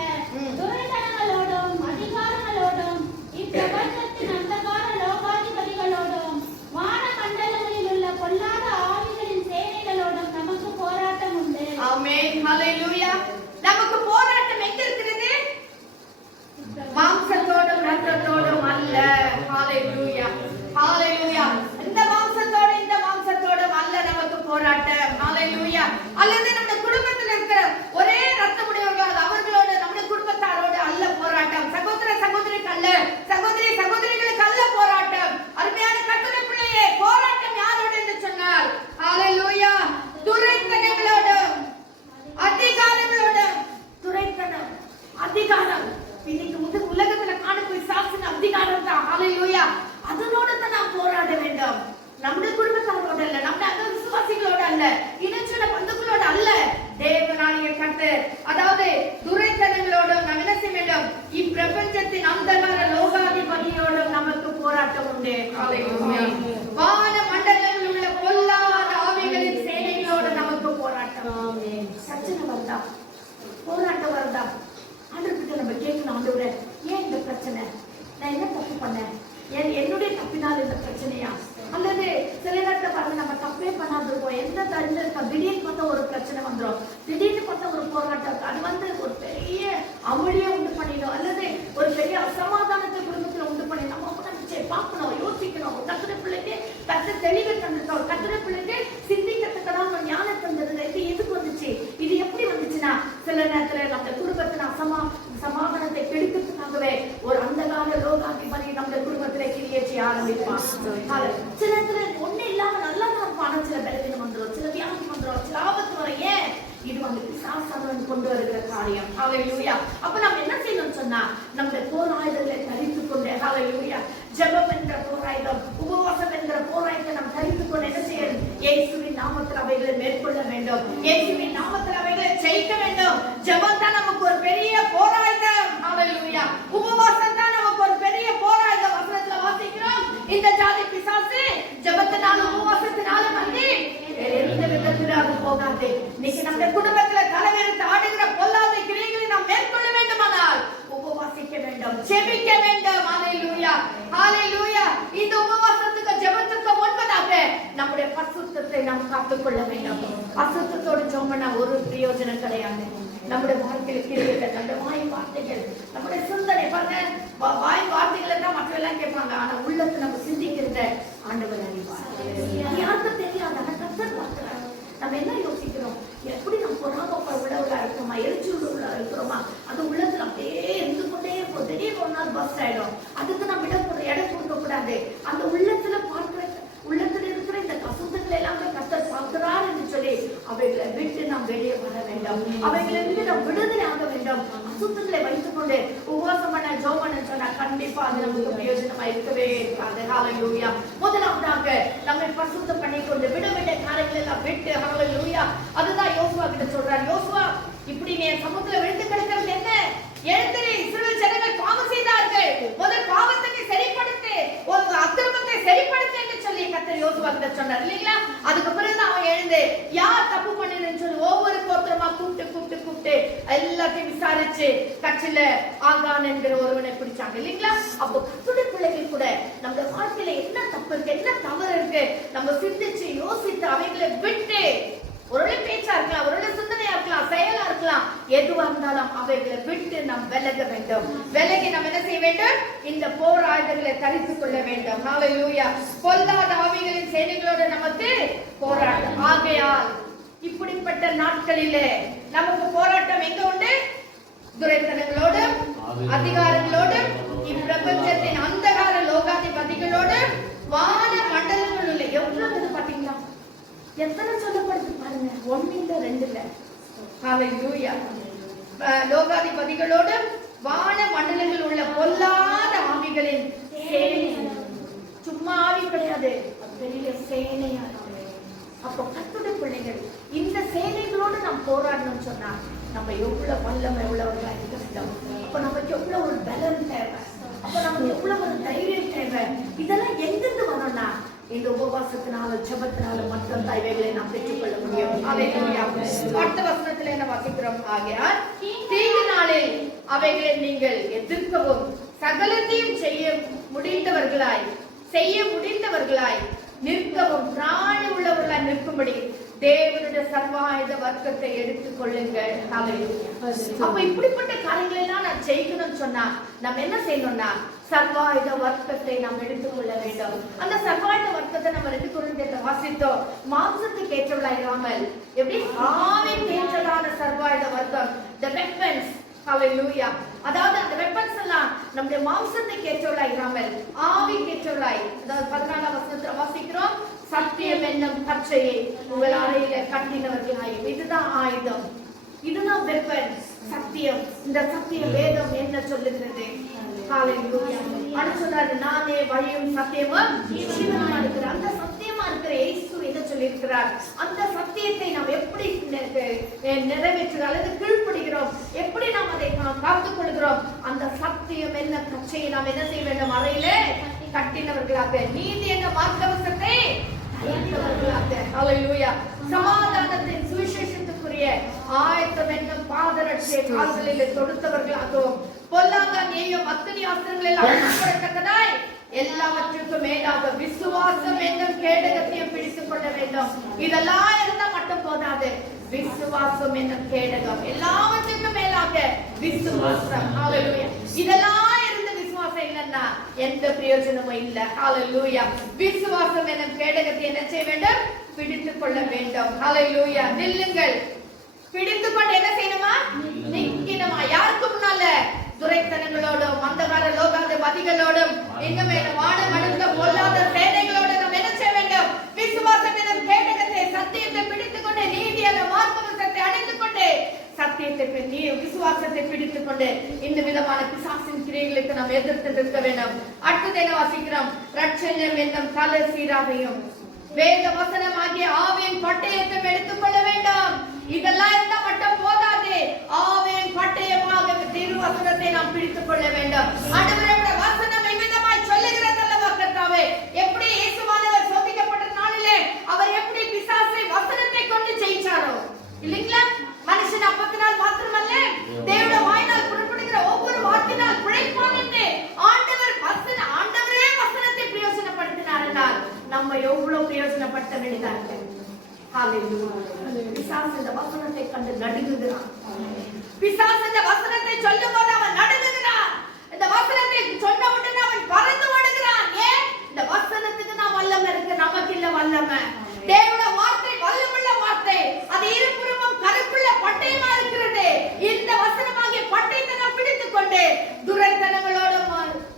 துரைத்தனங்களோடும் அதிகாரங்களோடும் இப்பிரபஞ்சத்தின் அந்தகார லோகாதிபதிகளோடும் வானமண்டலங்களில் உள்ள பொல்லாத ஆவிகளின் சேனைகளோடும் நமக்கு போராட்டம் உண்டு. ஆமென். ஹalleluya. நமக்கு போராட்டம் எங்க இருக்கிறது? மாம்சத்தோடும் இரத்தத்தோடும் அல்ல. ஹalleluya. ஹalleluya. இந்த மாம்சத்தோடும் அல்ல நமக்கு போராட்டம். ஹalleluya. அல்லது நம்ம குடும்பத்தில் இருக்கிற ஒரே இரத்தமுடையவர்கள் அவர்களோடு நம்ம குடும்பத்தாரோடு அல்ல போராட்டம். சகோதர சகோதரிக்கு அல்ல, சகோதரி சகோதரிகளுக்கு அல்ல போராட்டம். அருமையான கர்த்தருடைய பிள்ளையே, போராட்டம் யாரோடு என்று சொன்னால் ஹalleluya துரைத்தனங்களோடும் அதிகாரங்களோடும். துரைத்தனம், அதிகாரம், இன்னைக்கு உலகத்துல காணும் பிசாசின் அதிகாரம் தான். ஹalleluya. அதனோட தான் நாம் போராட வேண்டும். நம்முடைய குடும்பத்தாரோட அல்ல, நம்முடைய அந்த விசுவாசிகளோட அல்ல, இனச்சொல பந்துகளோட அல்ல. தேவனாகிய கர்த்தர், அதாவது துரைத்தனங்களோடும் நாம் என்ன செய்ய வேண்டும்? இப்பிரபஞ்சத்தின் அந்தகார லோகாதிபதியோடும் நமக்கு போராட்டம் உண்டு. ஹalleluya. வான மண்டலங்களில் உள்ள பொல்லாத ஆவிகளின் சேனைகளோடு நமக்கு போராட்டம். ஆமென். சச்சன வருதா, போராட்டம் வருதா, ஆண்டவர்கிட்ட நம்ம கேட்கணும். ஆண்டவரே, ஏன் இந்த பிரச்சனை? நான் என்ன தப்பு பண்ணேன்? என்னுடைய தப்பினால் இந்த பிரச்சனையா? அல்லது சில நேரத்தை பாருங்க, நம்ம தப்பே பண்ணாது இருக்கோம், எந்த திடீர்னு பார்த்தா ஒரு பிரச்சனை வந்துடும், திடீர்னு பார்த்தா ஒரு போராட்டம், அது ஒரு பெரிய அமளியை உண்டு பண்ணிடும், அல்லது ஒரு பெரிய அசமாதானத்தை குடும்பத்துல உண்டு பண்ணி நம்ம பார்க்கணும், யோசிக்கணும். கர்த்தருடைய பிள்ளைக்கு கர்த்தர் தெளிவை தந்திருக்கோம். கர்த்தருடைய பிள்ளைக்கு சிந்திக்கிறதுக்கான ஒரு ஞானம் தந்தது. இது எதுக்கு வந்துச்சு? இது எப்படி வந்துச்சுன்னா, சில நேரத்துல நம்ம குடும்பத்தின் சமாதானத்தை கெடுக்கிறதுக்காகவே ஒரு அந்தகார லோகாதிபதி நம்ம குடும்பத்திலே கிரியேற்றி ஆரம்பிப்பான். சில நேரத்துல ஒண்ணு இல்லாம நல்லா தான் இருப்பான், சில பலவீனம் வந்துடும், சில வியாதி வந்துடும், சில ஆபத்து வர. ஏன்? இது பிசாசானவன் கொண்டு வருகிற காரியம். ஹalleluya. அப்ப நம்ம என்ன செய்யணும்னு சொன்னா, நம்முடைய போர் ஆயுதங்களை தரித்துக் கொண்டு, ஹalleluya, ஜெபம் என்ற போராயுதம், உபவாசம் என்ற போராயுதத்தை நாம் தரித்துக் கொண்டு என்ன செய்யணும்? இயேசுவின் நாமத்தில் அவைகளை மேற்கொள்ள வேண்டும். இயேசுவின் நாமத்தில் அவைகளை ஜெயிக்க வேண்டும். ஜெபம் தான் நமக்கு ஒரு பெரிய போராயுதம். ஹalleluya. உபவாசம் தான் நமக்கு ஒரு பெரிய போராயுதம். வசனத்துல வாசிக்கிறோம், இந்த ஜாதி பிசாசு ஜெபத்தினாலும் உபவாசத்தினாலும் வந்து எந்த விதத்துல அது போகாது. இன்னைக்கு நம்ம குடும்பத்துல தலைவெடுத்து ஆடுகிற பொல்லாத கிரியைகளை நாம் மேற்கொள்ள வேண்டுமானால் உபவாசிக்க வேண்டும், ஜெபிக்க வேண்டும். ஹalleluya. ஹalleluya. இந்த உபவாசத்துக்கு ஜெபத்துக்கு முன்பதாக நம்முடைய பரிசுத்தத்தை நாம் காத்துக்கொள்ள வேண்டும். அசுத்தத்தோடு ஜெபம் பண்ண ஒரு பிரயோஜனம் கிடையாது. நம்முடைய வாழ்க்கையில கிரியைகள், நம்முடைய வாய் வார்த்தைகள், நம்முடைய சிந்தனை பாருங்க, வாய் வார்த்தைகளை தான் மற்ற எல்லாம் கேட்பாங்க. ஆனா உள்ளத்துல நம்ம சிந்திக்கிறத ஆண்டவர் அறிவார். யாருக்கும் தெரியாது, ஆனா கர்த்தர் பார்க்கிறார். நம்ம என்ன யோசிக்கிறோம்? எப்படி நம்ம பொறாம உள்ளவர்களா இருக்கிறோமா, எரிச்சல் உள்ளவர்களா இருக்கிறோமா? அது உள்ளத்துல அப்படியே இருந்து கொண்டே இருக்கும். திடீர்னு ஒரு நாள் பஸ் ஆயிடும். அதுக்கு நம்ம இடம் கொடுக்க கூடாது. அந்த உள்ளத்துல பார்க்கிற, உள்ளத்துல இருக்கிற இந்த கசுத்தங்களை எல்லாமே கர்த்தர் பார்க்கிறார் என்று சொல்லி அவைகளை விட்டு நாம் வெளியே வர வேண்டும். அவைகளை விட்டு நாம் விடுதலை ஆக வேண்டும். அசுத்தங்களை வைத்துக் கொண்டு உபவாசம் பண்ண, ஜெபம் பண்ண சொன்னா கண்டிப்பா அது நமக்கு பிரயோஜனமா இருக்கவே இருக்காது. ஹalleluya. முதலாவதாக நம்மை பரிசுத்தம் பண்ணிக்கொண்டு விட வேண்டிய காரியங்களை எல்லாம் விட்டு, ஹalleluya, அதுதான் யோசுவா கிட்ட சொல்றார். யோசுவா, இப்படி நீ சமுத்திரம் விழுந்து கிடக்கிறது என்ன? எழுந்திரு, இஸ்ரவேல் ஜனங்கள் பாவம் செய்தார்கள், முதல் பாவத்தை சரிப்படுத்து, ஒரு அக்கிரமத்தை சரிப்படுத்து என்று சொல்லி கர்த்தர் யோசுவா கிட்ட சொன்னார் இல்லைங்களா? அதுக்கு பிறகு அவன் எழுந்து யார் தப்பு பண்ணினு சொல்லி ஒவ்வொரு கோத்திரமா கூப்பிட்டு எல்லாத்தையும் விசாரிச்சு கட்சியில ஆகான் என்கிற ஒருவனை பிடிச்சாங்க இல்லைங்களா? அப்போ கர்த்தருடைய பிள்ளைகள் கூட நம்ம வாழ்க்கையில என்ன தப்பு இருக்கு, என்ன தவறு இருக்கு, நம்ம சிந்திச்சு யோசித்து அவைகளை விட்டு, ஒருவேளை பேச்சா இருக்கலாம், ஒருவேளை சிந்தனையா இருக்கலாம், செயலா இருக்கலாம், எதுவா இருந்தாலும் அவைகளை விட்டு நாம் விலக வேண்டும். விலகி நாம் என்ன செய்ய வேண்டும்? இந்த போர் ஆயுதங்களை தரித்துக் கொள்ள வேண்டும். ஹல்லேலூயா. பொல்லாத ஆவிகளின் சேனைகளோடு நமக்கு போராட்டம். ஆகையால் இப்படிப்பட்ட நாட்களிலே நமக்கு போராட்டம் எங்க உண்டு? துரைத்தனங்களோடும் அதிகாரங்களோடும் இப்பிரபஞ்சத்தின் அந்தகார லோகாதிபதிகளோடு வான மண்டலங்கள் உள்ள எவ்வளவு பாத்தீங்களா? எத்தனை சொல்லப்படுது பாருங்க. 1 இல்ல 2 இல்ல. ஹல்லேலூயா. லோகாதிபதிகளோடு வான மண்டலங்கள் உள்ள பொல்லாத ஆவிகளின் சேனை. சும்மா ஆவி கிடையாது, பெரிய சேனையா. அப்போ கர்த்தருடைய பிள்ளைகள் இந்த சேனைகளோடு நாம் போராடணும்னு சொன்னா நம்ம எவ்வளவு வல்லமை உள்ளவர்களா இருக்க வேண்டும். அப்ப நமக்கு எவ்வளவு ஒரு பலம் தேவை, அப்ப நமக்கு எவ்வளவு ஒரு தைரியம் தேவை. இதெல்லாம் எங்கிருந்து வரணும்னா இந்த உபவாசத்தினால ஜெபத்தினால மட்டும் இவைகளை நாம் பெற்றுக்கொள்ள முடியும். அடுத்த வசனத்துல என்ன வாசிக்கிறோம்? ஆகையால் தீங்கு நாளில் அவைகளை நீங்கள் எதிர்க்கவும் சகலத்தையும் செய்ய முடிந்தவர்களாய் நிற்கவும் பிராணி உள்ளவர்களாய் நிற்கும்படி தேவனுடைய சர்வாயுத வர்க்கத்தை எடுத்துக் கொள்ளுங்கள். அப்ப இப்படிப்பட்ட காரியங்களை எல்லாம் நான் செய்யணும்னு சொன்னா நம்ம என்ன செய்யணும்னா சர்வாயுத வர்க்கத்தை நாம் எடுத்துக்கொள்ள வேண்டும். அந்த சர்வாயுத வர்க்கத்தை நம்ம 2 கொரிந்தியர்ல வாசித்தோம். மாம்சத்துக்கு ஏற்றவளாயிராமல் எப்படி ஆவிக்கு ஏற்றதான சர்வாயுத வர்க்கம், the weapons. ஹல்லேலூயா. அதாவது அந்த வெப்பன்ஸ் எல்லாம் நம்முடைய மாம்சத்துக்கு ஏற்றவளாயிராமல் ஆவிக்கு ஏற்றவளாய். அதாவது 14ஆம் வசனத்துல வாசிக்கிறோம், சத்தியம் என்னும் கச்சையை உங்கள் அறையில கட்டினவர்களாய். இதுதான் ஆயுதம், இதுதான் வெப்பன், சத்தியம். இந்த சத்திய வேதம் என்ன சொல்லுகிறது? ஹல்லேலூயா. அடுத்து சொல்றாரு, நானே வழியும் சத்தியமும் ஜீவனுமா இருக்கிறேன். அந்த சத்தியமா இருக்கிற இயேசு என்ன சொல்லியிருக்கிறார்? அந்த சத்தியத்தை நாம் எப்படி நிறைவேற்றுகிறோம் அல்லது கீழ்ப்படுகிறோம், எப்படி நாம் அதை காத்துக் கொள்கிறோம்? அந்த சத்தியம் என்ன கச்சையை நாம் என்ன செய்ய வேண்டும்? அறையிலே கட்டினவர்களாக, நீதி என்ற மார்க்கவசத்தை அணிந்தவர்களாக. ஹல்லேலூயா. சமாதானத்தின் சுவிசேஷத்துக்குரிய ஆயத்தம் என்னும் பாதரட்சை கால்களில் தொடுத்தவர்களாகவும் பொல்லாங்கண்ணியும் அத்தனை ஆஸ்திரங்கள் எல்லாம் உட்படத்தக்கதாய் எல்லாவற்றுக்கும் மேலாக விசுவாசம் என்னும் கேடகத்தையும் பிடித்துக் கொள்ள வேண்டும். இதெல்லாம் இருந்தா மட்டும் போதாது, விசுவாசம் என்னும் கேடகம். எல்லாவற்றுக்கும் மேலாக விசுவாசம். ஹல்லேலூயா. இதெல்லாம் இருந்து விசுவாசம் இல்லைன்னா எந்த பிரயோஜனமும் இல்ல. ஹல்லேலூயா. விசுவாசம் என்னும் கேடகத்தை என்ன செய்ய வேண்டும்? பிடித்துக் கொள்ள வேண்டும். ஹல்லேலூயா. நில்லுங்கள். பிடித்துக் கொண்டு என்ன செய்யணுமா? நிக்கணுமா? யாருக்கு முன்னால? துரைத்தனங்களோடும் அந்தகார லோகாதிபதிகளோடும் இன்னும் வான மடுத்த பொல்லாத சேனைகளோடு நாம் என்ன செய்ய வேண்டும்? விசுவாசம் எனும் கேடகத்தை, சத்தியத்தை பிடித்துக் கொண்டு, நீதியான மார்க்கவசத்தை அணிந்துக் கொண்டு, சத்தியத்தை விசுவாசத்தை பிடித்துக் கொண்டு இந்த விதமான பிசாசின் கிரியைகளுக்கு நாம் எதிர்த்து நிற்க வேண்டும். அடுத்தது என்ன வாசிக்கிறோம்? ரட்சண்யம் என்னும் தலை சீராவையும் வேத வசனம் ஆகிய ஆவியின் பட்டயத்தை எடுத்துக் கொள்ள வேண்டும். இதெல்லாம் இருந்தா மட்டும் போதாது, ஆவியின் பட்டயமாக திருவசனத்தை நாம் பிடித்துக் கொள்ள வேண்டும். ஆண்டவருடைய வசனம் இவ்விதமாய் சொல்லுகிறது அல்லவா கர்த்தாவே? எப்படி இயேசுவானவர் சோதிக்கப்பட்ட நாளிலே அவர் எப்படி பிசாசை வசனத்தை கொண்டு ஜெயிச்சாரோ இல்லைங்களா? மனுஷன் அப்பத்தினால் மாத்திரமல்ல தேவனுடைய வாயினால் புறப்படுகிற ஒவ்வொரு வார்த்தையினால் பிழைப்பான் என்று ஆண்டவரே வசனத்தை பிரயோஜனப்படுத்தினார் என்றால் நம்ம எவ்வளவு பிரயோஜனப்படுத்த வேண்டியதாக. பிசாசு இந்த வசனத்தை கண்டு நடுங்குகிறான். பிசாசு இந்த வசனத்தை சொல்லும் போது அவன் நடுங்குகிறான். இந்த வசனத்தை சொன்ன உடனே அவன் பறந்து ஓடுகிறான். ஏன்? இந்த வசனத்துக்கு நான் வல்லமை இருக்கு, நமக்கு இல்ல வல்லமை. தேவனுடைய வார்த்தை வல்லமுள்ள வார்த்தை, அது இருபுறமும் கருப்புள்ள பட்டயமா இருக்கிறது. இந்த வசனமாகிய பட்டயத்தை நாம் பிடித்துக் கொண்டு துரைத்தனங்களோடு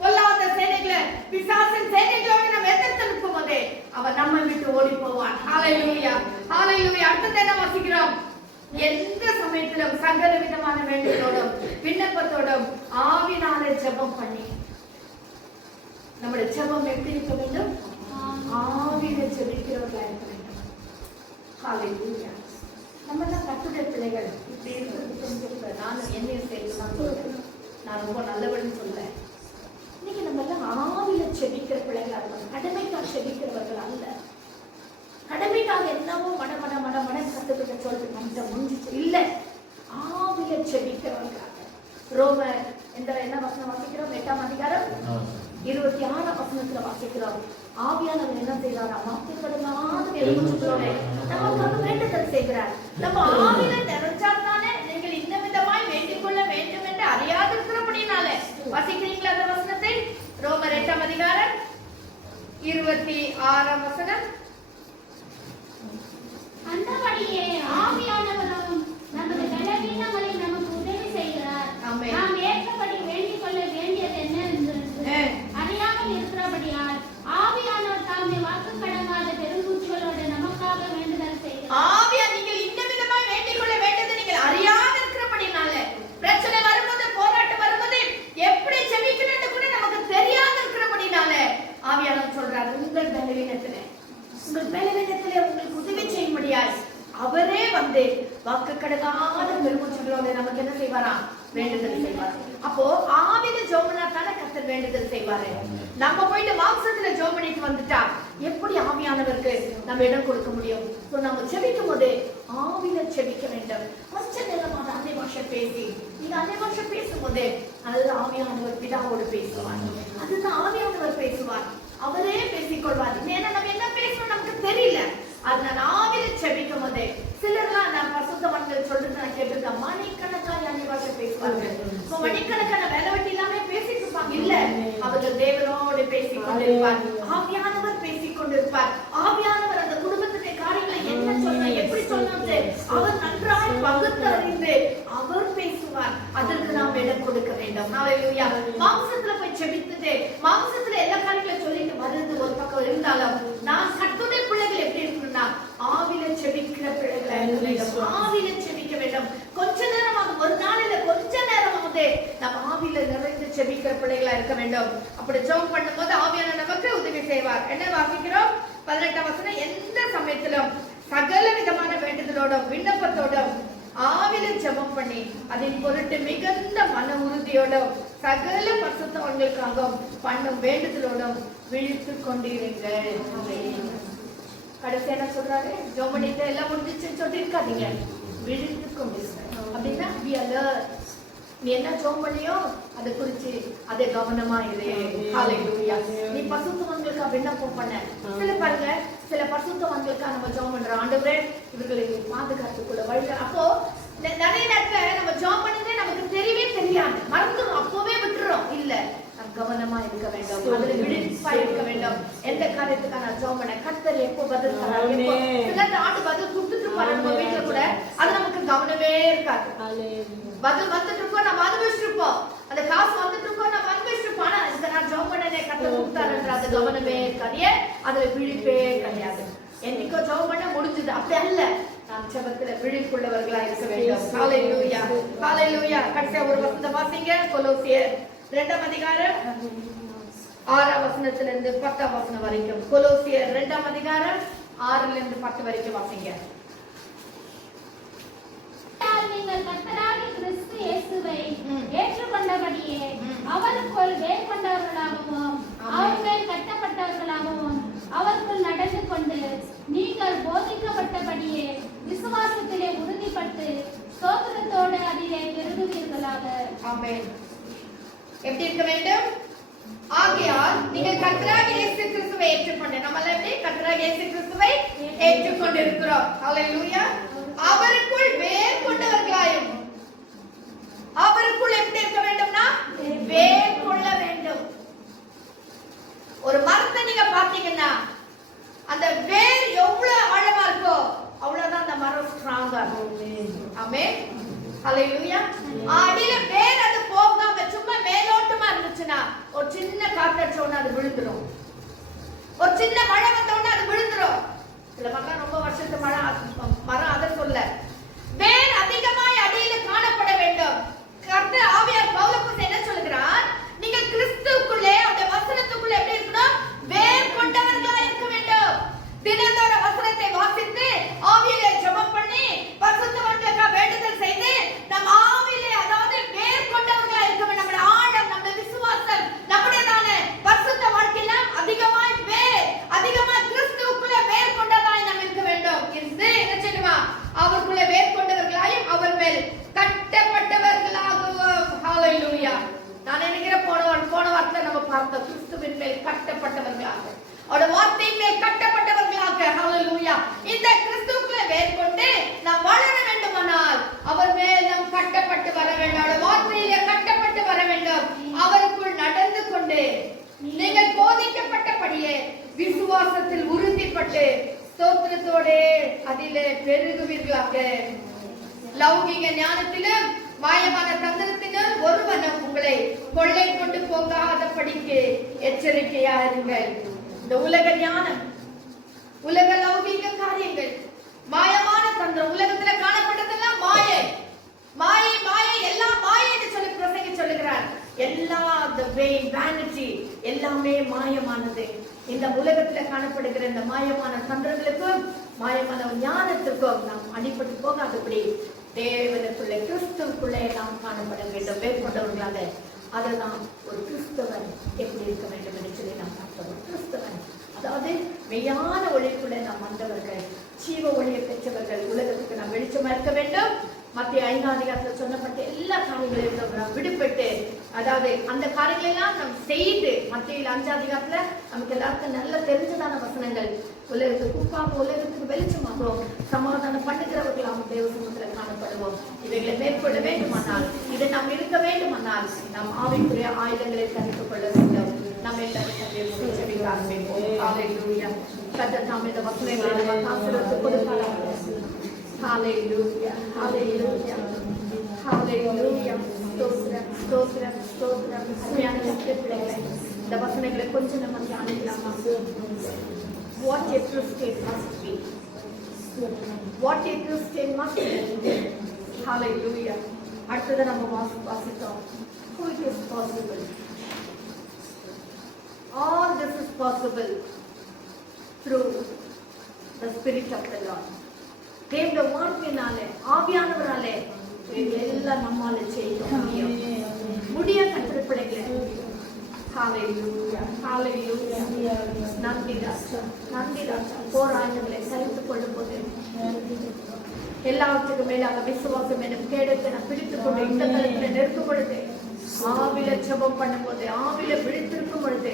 பொல்லாத சேனைகளை, பிசாசின் சேனைகளோடு நாம் எதிர்த்து நிற்கும் போதே அவன் நம்மை விட்டு ஓடி போவான். ஹல்லேலூயா. ஹல்லேலூயா. அடுத்தது என்ன வாசிக்கிறோம்? எந்த சமயத்திலும் சகல விதமான வேண்டுதலோடும் விண்ணப்பத்தோடும் ஆவினாலே ஜெபம் பண்ணி. நம்முடைய ஜெபம் எப்படி இருக்க வேண்டும்? ஆவியிலே ஜெபிக்கிறவர்களா இருக்க வேண்டும். ஹல்லேலூயா. நம்ம தான் கர்த்தருடைய பிள்ளைகள். இப்படி இருக்கிறது நான் என்னையும் சேர்த்து நான் ரொம்ப நல்லவன்னு சொல்றேன். இன்னைக்கு நம்ம எல்லாம் ஆவியில ஜெபிக்கிற பிள்ளைகளா இருக்கணும், கடமைக்காக ஜெபிக்கிறவர்கள் அல்ல. என்னவோ மட மட மட மட கத்துக்கிட்ட சொல்லிட்டு நம்ம முடிஞ்சிச்சு இல்ல. ஆவில செபிக்கிறவங்க ரோமர் என்ன வசனம் வாசிக்கிறோம்? 8ஆம் அதிகாரம் 26ஆம் வசனத்துல வாசிக்கிறோம். ஆவியானவர் என்ன செய்யறாரு? வாக்குக்கடங்காத பெருமூச்சுகளோட நமக்காக வேண்டுதல் செய்கிறார். நம்ம ஆவியில நிறைஞ்சாதானே நீங்கள் இந்த விதமாய் வேண்டிக் கொள்ள வேண்டும் என்று அறியாதிருக்கிறபடினாலே. வாசிக்கிறீங்களா அந்த வசனத்தை? ரோமர் 8ஆம் அதிகாரம் 26ஆம் வசனம். அந்தபடியே ஆவியானவரும் நமது பலவீனங்களை நமக்கு உதவி செய்கிறார். நாம் ஏற்றபடி வேண்டிக் கொள்ள வேண்டியது என்ன என்று அறியாமல் இருக்கிறபடியால் ஆவியானவர் தாமே வாக்கு கடங்காத பெருமூச்சுகளோடு நமக்காக வேண்டுதல் செய்கிறார். ஆவியா நீங்கள் இந்த விதமாய் வேண்டிக் கொள்ள வேண்டியது நீங்கள் அறியாமல் இருக்கிறபடினால. பிரச்சனை வரும்போது, போராட்டம் வரும்போது எப்படி ஜெபிக்கணும்னு கூட நமக்கு தெரியாம இருக்கிறபடினால ஆவியானவர் சொல்றாரு, உங்கள் பலவீனத்திலே உங்களுக்கு உதவி செய்ய முடியாது. அவரே வந்து வாக்கு கடங்காத பெருமூச்சுகளோட நமக்கு என்ன செய்வாரா? வேண்டுதல் செய்வார். அப்போ ஆவியில ஜெபம்னா தானே கர்த்தர் வேண்டுதல் செய்வாரு. நம்ம போயிட்டு மாம்சத்துல ஜெபம் பண்ணிட்டு வந்துட்டா எப்படி ஆவியானவருக்கு நம்ம இடம் கொடுக்க முடியும்? நம்ம ஜெபிக்கும் போது ஆவியில ஜெபிக்க வேண்டும். கொஞ்ச நேரமாக அன்னை பாஷை பேசி, நீங்க அன்னை பாஷை பேசும்போது அது ஆவியானவர் பிதாவோடு பேசுவார். அதுதான் ஆவியானவர் பேசுவார். அவரே பேசிக்கொள்வார். ஏன்னா நம்ம என்ன பேசணும் நமக்கு தெரியல. அதனால ஆவியில ஜெபிக்கும் போது சிலர்லாம் நான் பரிசுத்தவான்கள் சொல்றது நான் கேட்டிருக்கேன். மணிக்கணக்கான அன்னை பாஷை பேசுவாங்க. மணிக்கணக்கான வேலை வெட்டி இல்லாம பேசிட்டு இருப்பாங்க. இல்ல, அவர்கள் தேவனோடு பேசிக் கொண்டிருப்பார். ஆவியானவர் பேசிக் கொண்டிருப்பார். ஆவியானவர் அந்த குடும்பத்துடைய காரியங்களை என்ன சொன்ன, எப்படி சொன்னது அவர் நன்றாய் பகுத்து அறிந்து அவர் பேசுவார். அதற்கு நாம் இடம் கொடுக்க வேண்டும். ஹல்லேலூயா. மாம்சத்துல போய் ஜெபித்துட்டு மாம்சத்துல எல்லா காரியங்களையும் சொல்லிட்டு வருது ஒரு பக்கம் இருந்தாலும், நான் கர்த்தருடைய பிள்ளைகள் எப்படி இருக்கணும்னா ஆவியில ஜெபிக்கிற பிள்ளைகளா இருக்க வேண்டும். ஆவியில ஜெபிக்க வேண்டும். கொஞ்ச நேரமாக, ஒரு நாளில கொஞ்ச நேரமாவது நம்ம ஆவியில நிறைந்து ஜெபிக்கிற பிள்ளைகளா இருக்க வேண்டும். அப்படி ஜெபம் பண்ணும்போது ஆவியானவர் நமக்கு உதவி செய்வார். என்ன வாசிக்கிறோம்? 18ஆம் வசனம். எந்த சமயத்திலும் சகல விதமான வேண்டுதலோடும் விண்ணப்பத்தோடும் ஆவியில ஜெபம் பண்ணி அதன் பொருட்டு மிகுந்த மன உறுதியோடும் சகல பரிசுத்தவான்களுக்காகவும் பண்ணும் வேண்டுதலோடும் விழித்துக் கொண்டிருங்கள். கடைசி என்ன சொல்றாரு? ஜெபம் பண்ணிட்டு எல்லாம் முடிஞ்சிச்சுன்னு சொல்லி இருக்காதீங்க, விழித்துக் கொண்டிருங்க. அப்படின்னா be alert. நீ என்ன ஜெபம் பண்ணியோ அதை குறிச்சு அதை கவனமா இரு. ஹல்லேலூயா. நீ பரிசுத்தவான்களுக்கு விண்ணப்பம் பண்ண. சில பாருங்க, சில பரிசுத்தவான்களுக்கு நம்ம ஜெபம் பண்றோம். ஆண்டவரே இவர்களை பாதுகாத்துக்குள்ள வழி. அப்போ நிறைய நேரத்துல நம்ம ஜெபம் பண்ணதே நமக்கு தெரியவே தெரியாது, மறந்துடும், அப்பவே விட்டுறோம். இல்ல, நம்ம கவனமா இருக்க வேண்டும். அதுல விழிப்பா இருக்க வேண்டும். எந்த காரியத்துக்காக நான் ஜெபம் பண்ண, கர்த்தர் எப்போ பதில் தராரு, சில ஆண்டு பதில் கொடுத்துட்டு பாரு. நம்ம வீட்டுல கூட அது நமக்கு கவனமே இருக்காது. பதில் வந்துட்டு இருக்கோம், நம்ம அனுபவிச்சுட்டு இருப்போம். அந்த காசு வந்துட்டு இருக்கோம், நம்ம அனுபவிச்சுட்டு இருப்போம். ஆனா இதுக்கு நான் ஜெபம் பண்ணனே கர்த்தர் கொடுத்தாருன்ற அது கவனமே இருக்காது. அதுல விழிப்பே கிடையாது. என்னைக்கோ ஜெபம் பண்ண முடிஞ்சது, அப்படி அல்ல. நாம் ஜெபத்துல விழிப்புள்ளவர்களா இருக்க வேண்டும். ஹல்லேலூயா, ஹல்லேலூயா. கடைசியா ஒரு வசனம் வாசிங்க. கொலோசியர் 2ஆம் அதிகாரம் 6ஆம் வசனத்துல இருந்து 10ஆம் வசனம் வரைக்கும். கொலோசியர் 2ஆம் அதிகாரம் 6ல இருந்து 10 வரைக்கும் வாசிங்க. நீங்கள் கர்த்தராகிய கிறிஸ்து இயேசுவை ஏற்றுக்கொண்டபடியே அவருக்குள் வேர் கொண்டவர்களாகவும் அவர் மேல் கட்டப்பட்டவர்களாகவும் அவருக்குள் நடந்து கொண்டு நீங்கள் போதிக்கப்பட்டபடியே விசுவாசத்திலே உறுதிப்பட்டு ஸ்தோத்திரத்தோடு அதிலே பெருகுவீர்களாக. ஆமென். எப்படி இருக்க வேண்டும்? ஆகையால் நீங்கள் கர்த்தராகிய இயேசு கிறிஸ்துவை ஏற்றுக்கொண்டு, நம்ம எப்படி கர்த்தராகிய இயேசு கிறிஸ்துவை ஏற்றுக்கொண்டிருக்கிறோம். ஹல்லேலூயா. அவருக்குள் வேர் கொண்டவர்களாயும், அவருக்குள் எப்படி இருக்க வேண்டும்னா வேர் கொள்ள வேண்டும். ஒரு மரத்தை நீங்க பாத்தீங்கன்னா அந்த வேர் எவ்வளவு ஆழமா இருக்கோ அவ்வளவுதான் அந்த மரம் ஸ்ட்ராங்கா இருக்கும். ஆமென். ஹல்லேலூயா. அடியில வேர் அது போகாம சும்மா மேலோட்டமா இருந்துச்சுன்னா ஒரு சின்ன காற்றடிச்சோன்னா அது விழுந்துரும். ஒரு சின்ன மழை வந்தோன்னா அது விழுந்துரும். சில மரம் ரொம்ப வருஷத்து மரம் அதை சொல்ல வேர் அதிகமாய் அடியில காணப்பட வேண்டும். கர்த்தர் ஆவியார் பவுலப்போஸ் என்ன சொல்கிறார்? நீங்கள் கிறிஸ்துவுக்குள்ளே அந்த வசனத்துக்குள்ளே எப்படி இருக்கணும்? வேர் கொண்டவர்களா இருக்க வேண்டும். தினந்தோட வசனத்தை வாசித்து ஆவியிலே ஜெபம் பண்ணி பரிசுத்தவான்களுக்காக வேண்டுதல் செய்து நம் ஆவியிலே அதாவது வேர் கொண்டவர்களா இருக்க வேண்டும். நம்முடைய ஆழம், நம்முடைய விசுவாசம், நம்முடையதான பரிசுத்த வாழ்க்கையில அதிகமாய் கிறிஸ்துவுக்குள்ளே வேர் கொண்டதாய் நாம் இருக்க வேண்டும். அதிலே பெருகுவீர்களாக. லௌகிக ஞானத்திலும் மாயமான தந்திரத்தினால் ஒருவனும் உங்களை கொள்ளை கொண்டு போகாதபடிக்கு எச்சரிக்கையா இருங்கள். இந்த உலக ஞானம், உலக லௌகிக காரியங்கள், மாயமான தந்திரம், உலகத்துல காணப்பட்டதெல்லாம் மாயை, மாயை, மாயை, எல்லாம் மாயை என்று சொல்லி பிரசங்கி சொல்லுகிறார். எல்லா the vain vanity எல்லாமே மாயமானது. இந்த உலகத்துல காணப்படுகிற இந்த மாயமான தந்திரங்களுக்கும் மாயமான ஞானத்துக்கும் நாம் அடிபட்டு போகாதபடி தேவனுக்குள்ளே கிறிஸ்துவுக்குள்ளே நாம் காணப்பட வேண்டும். மேற்கொண்டவர்களாக அதுதான் ஒரு கிறிஸ்தவன் எப்படி இருக்க வேண்டும் என்று சொல்லி நாம் பார்க்கிறோம். கிறிஸ்தவன் அதாவது மெய்யான ஒளிக்குள்ளே நாம் வந்தவர்கள், ஜீவ ஒளியை பெற்றவர்கள். உலகத்துக்கு நாம் வெளிச்சமா இருக்க வேண்டும். மத்திய 5ஆம் அதிகாரத்தில் சொல்லப்பட்ட எல்லா காரியங்களையும் நாம் விடுபட்டு, அதாவது அந்த காரியங்களை எல்லாம் நாம் செய்து, மத்திய 5ஆம் அதிகாரத்துல நமக்கு எல்லாருக்கும் நல்ல தெரிஞ்சதான வசனங்கள், உலகத்துக்கு உப்பாக, உலகத்துக்கு வெளிச்சமாகவும் சமாதானம் பண்ணுகிறவர்களாம் தேவ சமூகத்தில் காணப்படுவோம். இவைகளை மேற்கொள்ள வேண்டுமானால், இதை நாம் இருக்க வேண்டுமானால் நாம் ஆவிக்குரிய ஆயுதங்களை தரித்துக் கொள்ள வேண்டும். நாம் எல்லாரும் ஆரம்பிப்போம். கர்த்தர் தாம் இந்த வசனங்களை நமக்கு ஆசீர்வாதத்தை கொடுப்பாராக. Hallelujah, hallelujah, hallelujah. ஸ்தோத்திரம், ஸ்தோத்திரம், ஸ்தோத்திரம். அருமையான பிள்ளைகளை இந்த வசனங்களை கொஞ்சம் நம்ம தியானிக்கலாமா? What a Christian must be. What a Christian must be. Hallelujah. அடுத்தது நம்ம வாசித்தோம். How it is possible. All this is possible through the Spirit of the Lord. தேவனுடைய வார்த்தையினாலே, ஆவியானவராலே எல்லாம் நம்மால செய்ய முடிய கர்த்தருடைய பிள்ளைகளே. ஹalleluya, hallelujah. நன்றி ராஜா, நன்றி ராஜா. போராட்டங்களை சகித்துக் கொள்ளும் போது எல்லாவற்றுக்கும் மேலாக விசுவாசம் எனும் கேடத்தை நான் பிடித்துக் கொண்டு இந்த தளத்தில் நெருக்கும் பொழுது, ஆவில ஜெபம் பண்ணும் போது, ஆவில விழித்திருக்கும் பொழுது,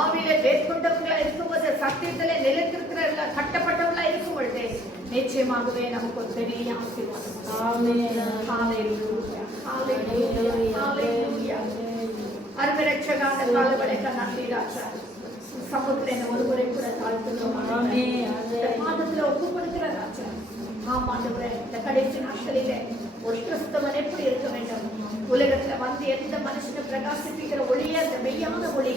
ஆவில வேட்கொண்டவர்களா இருக்கும் போது, சத்தியத்திலே நிலைத்திருக்கிற கட்டப்பட்டவர்களா இருக்கும் பொழுது நிச்சயமாகவே நமக்கு ஒரு பெரிய ஆசீர்வாதம். அருமை ரட்சகரான காலவளைக்க நன்றி ராஜா. சமூகத்தில் என்ன ஒரு முறை கூட தாழ்த்துகிறோம். மாதத்துல ஒப்பு கொடுக்கிற ராஜா. ஆமாண்டவரே, இந்த கடைசி நாட்களிலே ஒரு கிறிஸ்தவன் எப்படி இருக்க வேண்டும்? உலகத்துல வந்து எந்த மனுஷனை பிரகாசிப்பிக்கிற ஒளியே அந்த மெய்யான ஒளி.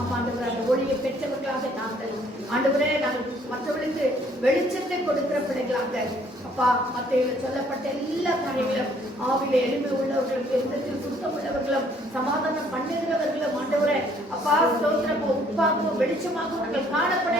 ஆமாண்டவரே, அந்த ஒளியை பெற்றவர்களாக நாங்கள் ஆண்டவரே, நாங்கள் மற்றவர்களுக்கு வெளிச்சத்தை கொடுக்கிற பிள்ளைகளாக அப்பா, மத்தியில சொல்லப்பட்ட எல்லா காரியங்களும் ஆவில எளிமை உள்ளவர்களும், எந்தத்தில் சுத்தம் உள்ளவர்களும், சமாதானம் பண்ணுகிறவர்களும் ஆண்டவரே அப்பா ஸ்தோத்திரமோ உப்பாகவும் வெளிச்சமாகவும் நாங்கள் காணப்பட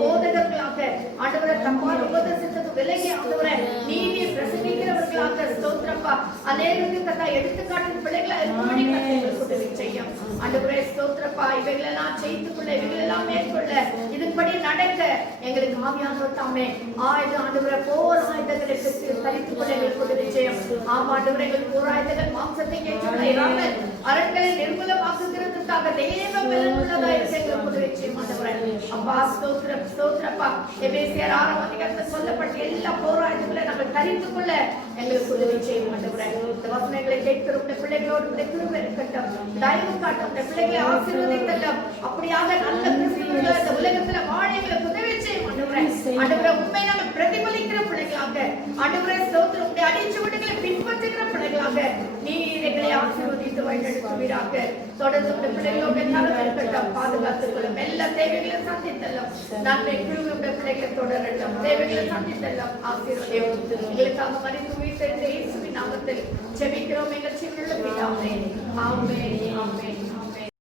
போதகர்களாக ஆண்டவரை தப்பான உபதேசத்துக்கு விலகி ஆண்டவரை நீதியை பிரசங்கிக்கிறவர்களாக ஸ்தோத்திரப்பா அநேகருக்கு தக்கா எடுத்துக்காட்டு பிள்ளைகளா இருக்கும்படி கர்த்தர் செய்யும் ஆண்டவரே ஸ்தோத்திரப்பா. இவைகளெல்லாம் செய்து கொள்ள, இவைகளெல்லாம் மேற்கொள்ள, இதன்படி நடக்க எங்களுக்கு ஆவியானவர் தாமே ஆண்டவரை போர் ஆயுதங்களை பெற்று தரித்துக் கொள்ள எங்களுக்கு உதவி செய்யும். ஆமாண்டவரை எங்கள் போர் ஆயுதங்கள் மாம்சத்தை கேட்கிறாமல் அரண்களை நிர்மூலமாக்குகிறதுக்காக தெய்வ பலனுள்ளதா இருக்க எங்களுக்கு உதவி செய்யும் ஆண்டவரை. அப்பா ஸ்தோத்திரம், ஸ்தோத்திரப்பா. எபேசியர் 6ஆம் அதிகாரத்தில் சொல்லப்பட்ட எல்லா போர் ஆயுதங்களை நாங்கள் தரித்துக் கொள்ள எங்களுக்கு உதவி செய்யும் ஆண்டவரை. இந்த வசனங்களை கேட்கிற பிள்ளைகளோடு கிருபை இருக்கட்டும், தயவு காட்டும், இந்த பிள்ளைகளை ஆசீர்வதித்தல்லும். அப்படியாக நல்ல கிறிஸ்துவர்கள் இந்த உலகத்துல வாழ எங்களுக்கு உதவி செய்யும் ஆண்டவரே. ஆண்டவரே, உண்மை நாங்கள் பிரதிபலிக்கிற பிள்ளைகளாக ஆண்டவரே ஸ்தோத்திரம், உடைய அடிச்சுவடுகளை பின்பற்றுகிற பிள்ளைகளாக நீர் எங்களை ஆசீர்வதித்து வழிநடத்துவீராக. தொடர்ந்து உடைய பிள்ளைகளோட கரம் இருக்கட்டும், பாதுகாத்துக் கொள்ளும், எல்லா தேவைகளை சந்தித்தல்லும். நன்மை குழுவுடைய பிள்ளைகளை தொடரட்டும், தேவைகளை சந்தித்தல்லும், ஆசீர்வதியும். எங்களுக்காக மரித்து உயிர்த்தெழுந்த இயேசுவின் நாமத்தில் ஜெபிக்கிறோம் எங்கள் சின்ன பிதாவே. ஆமென்.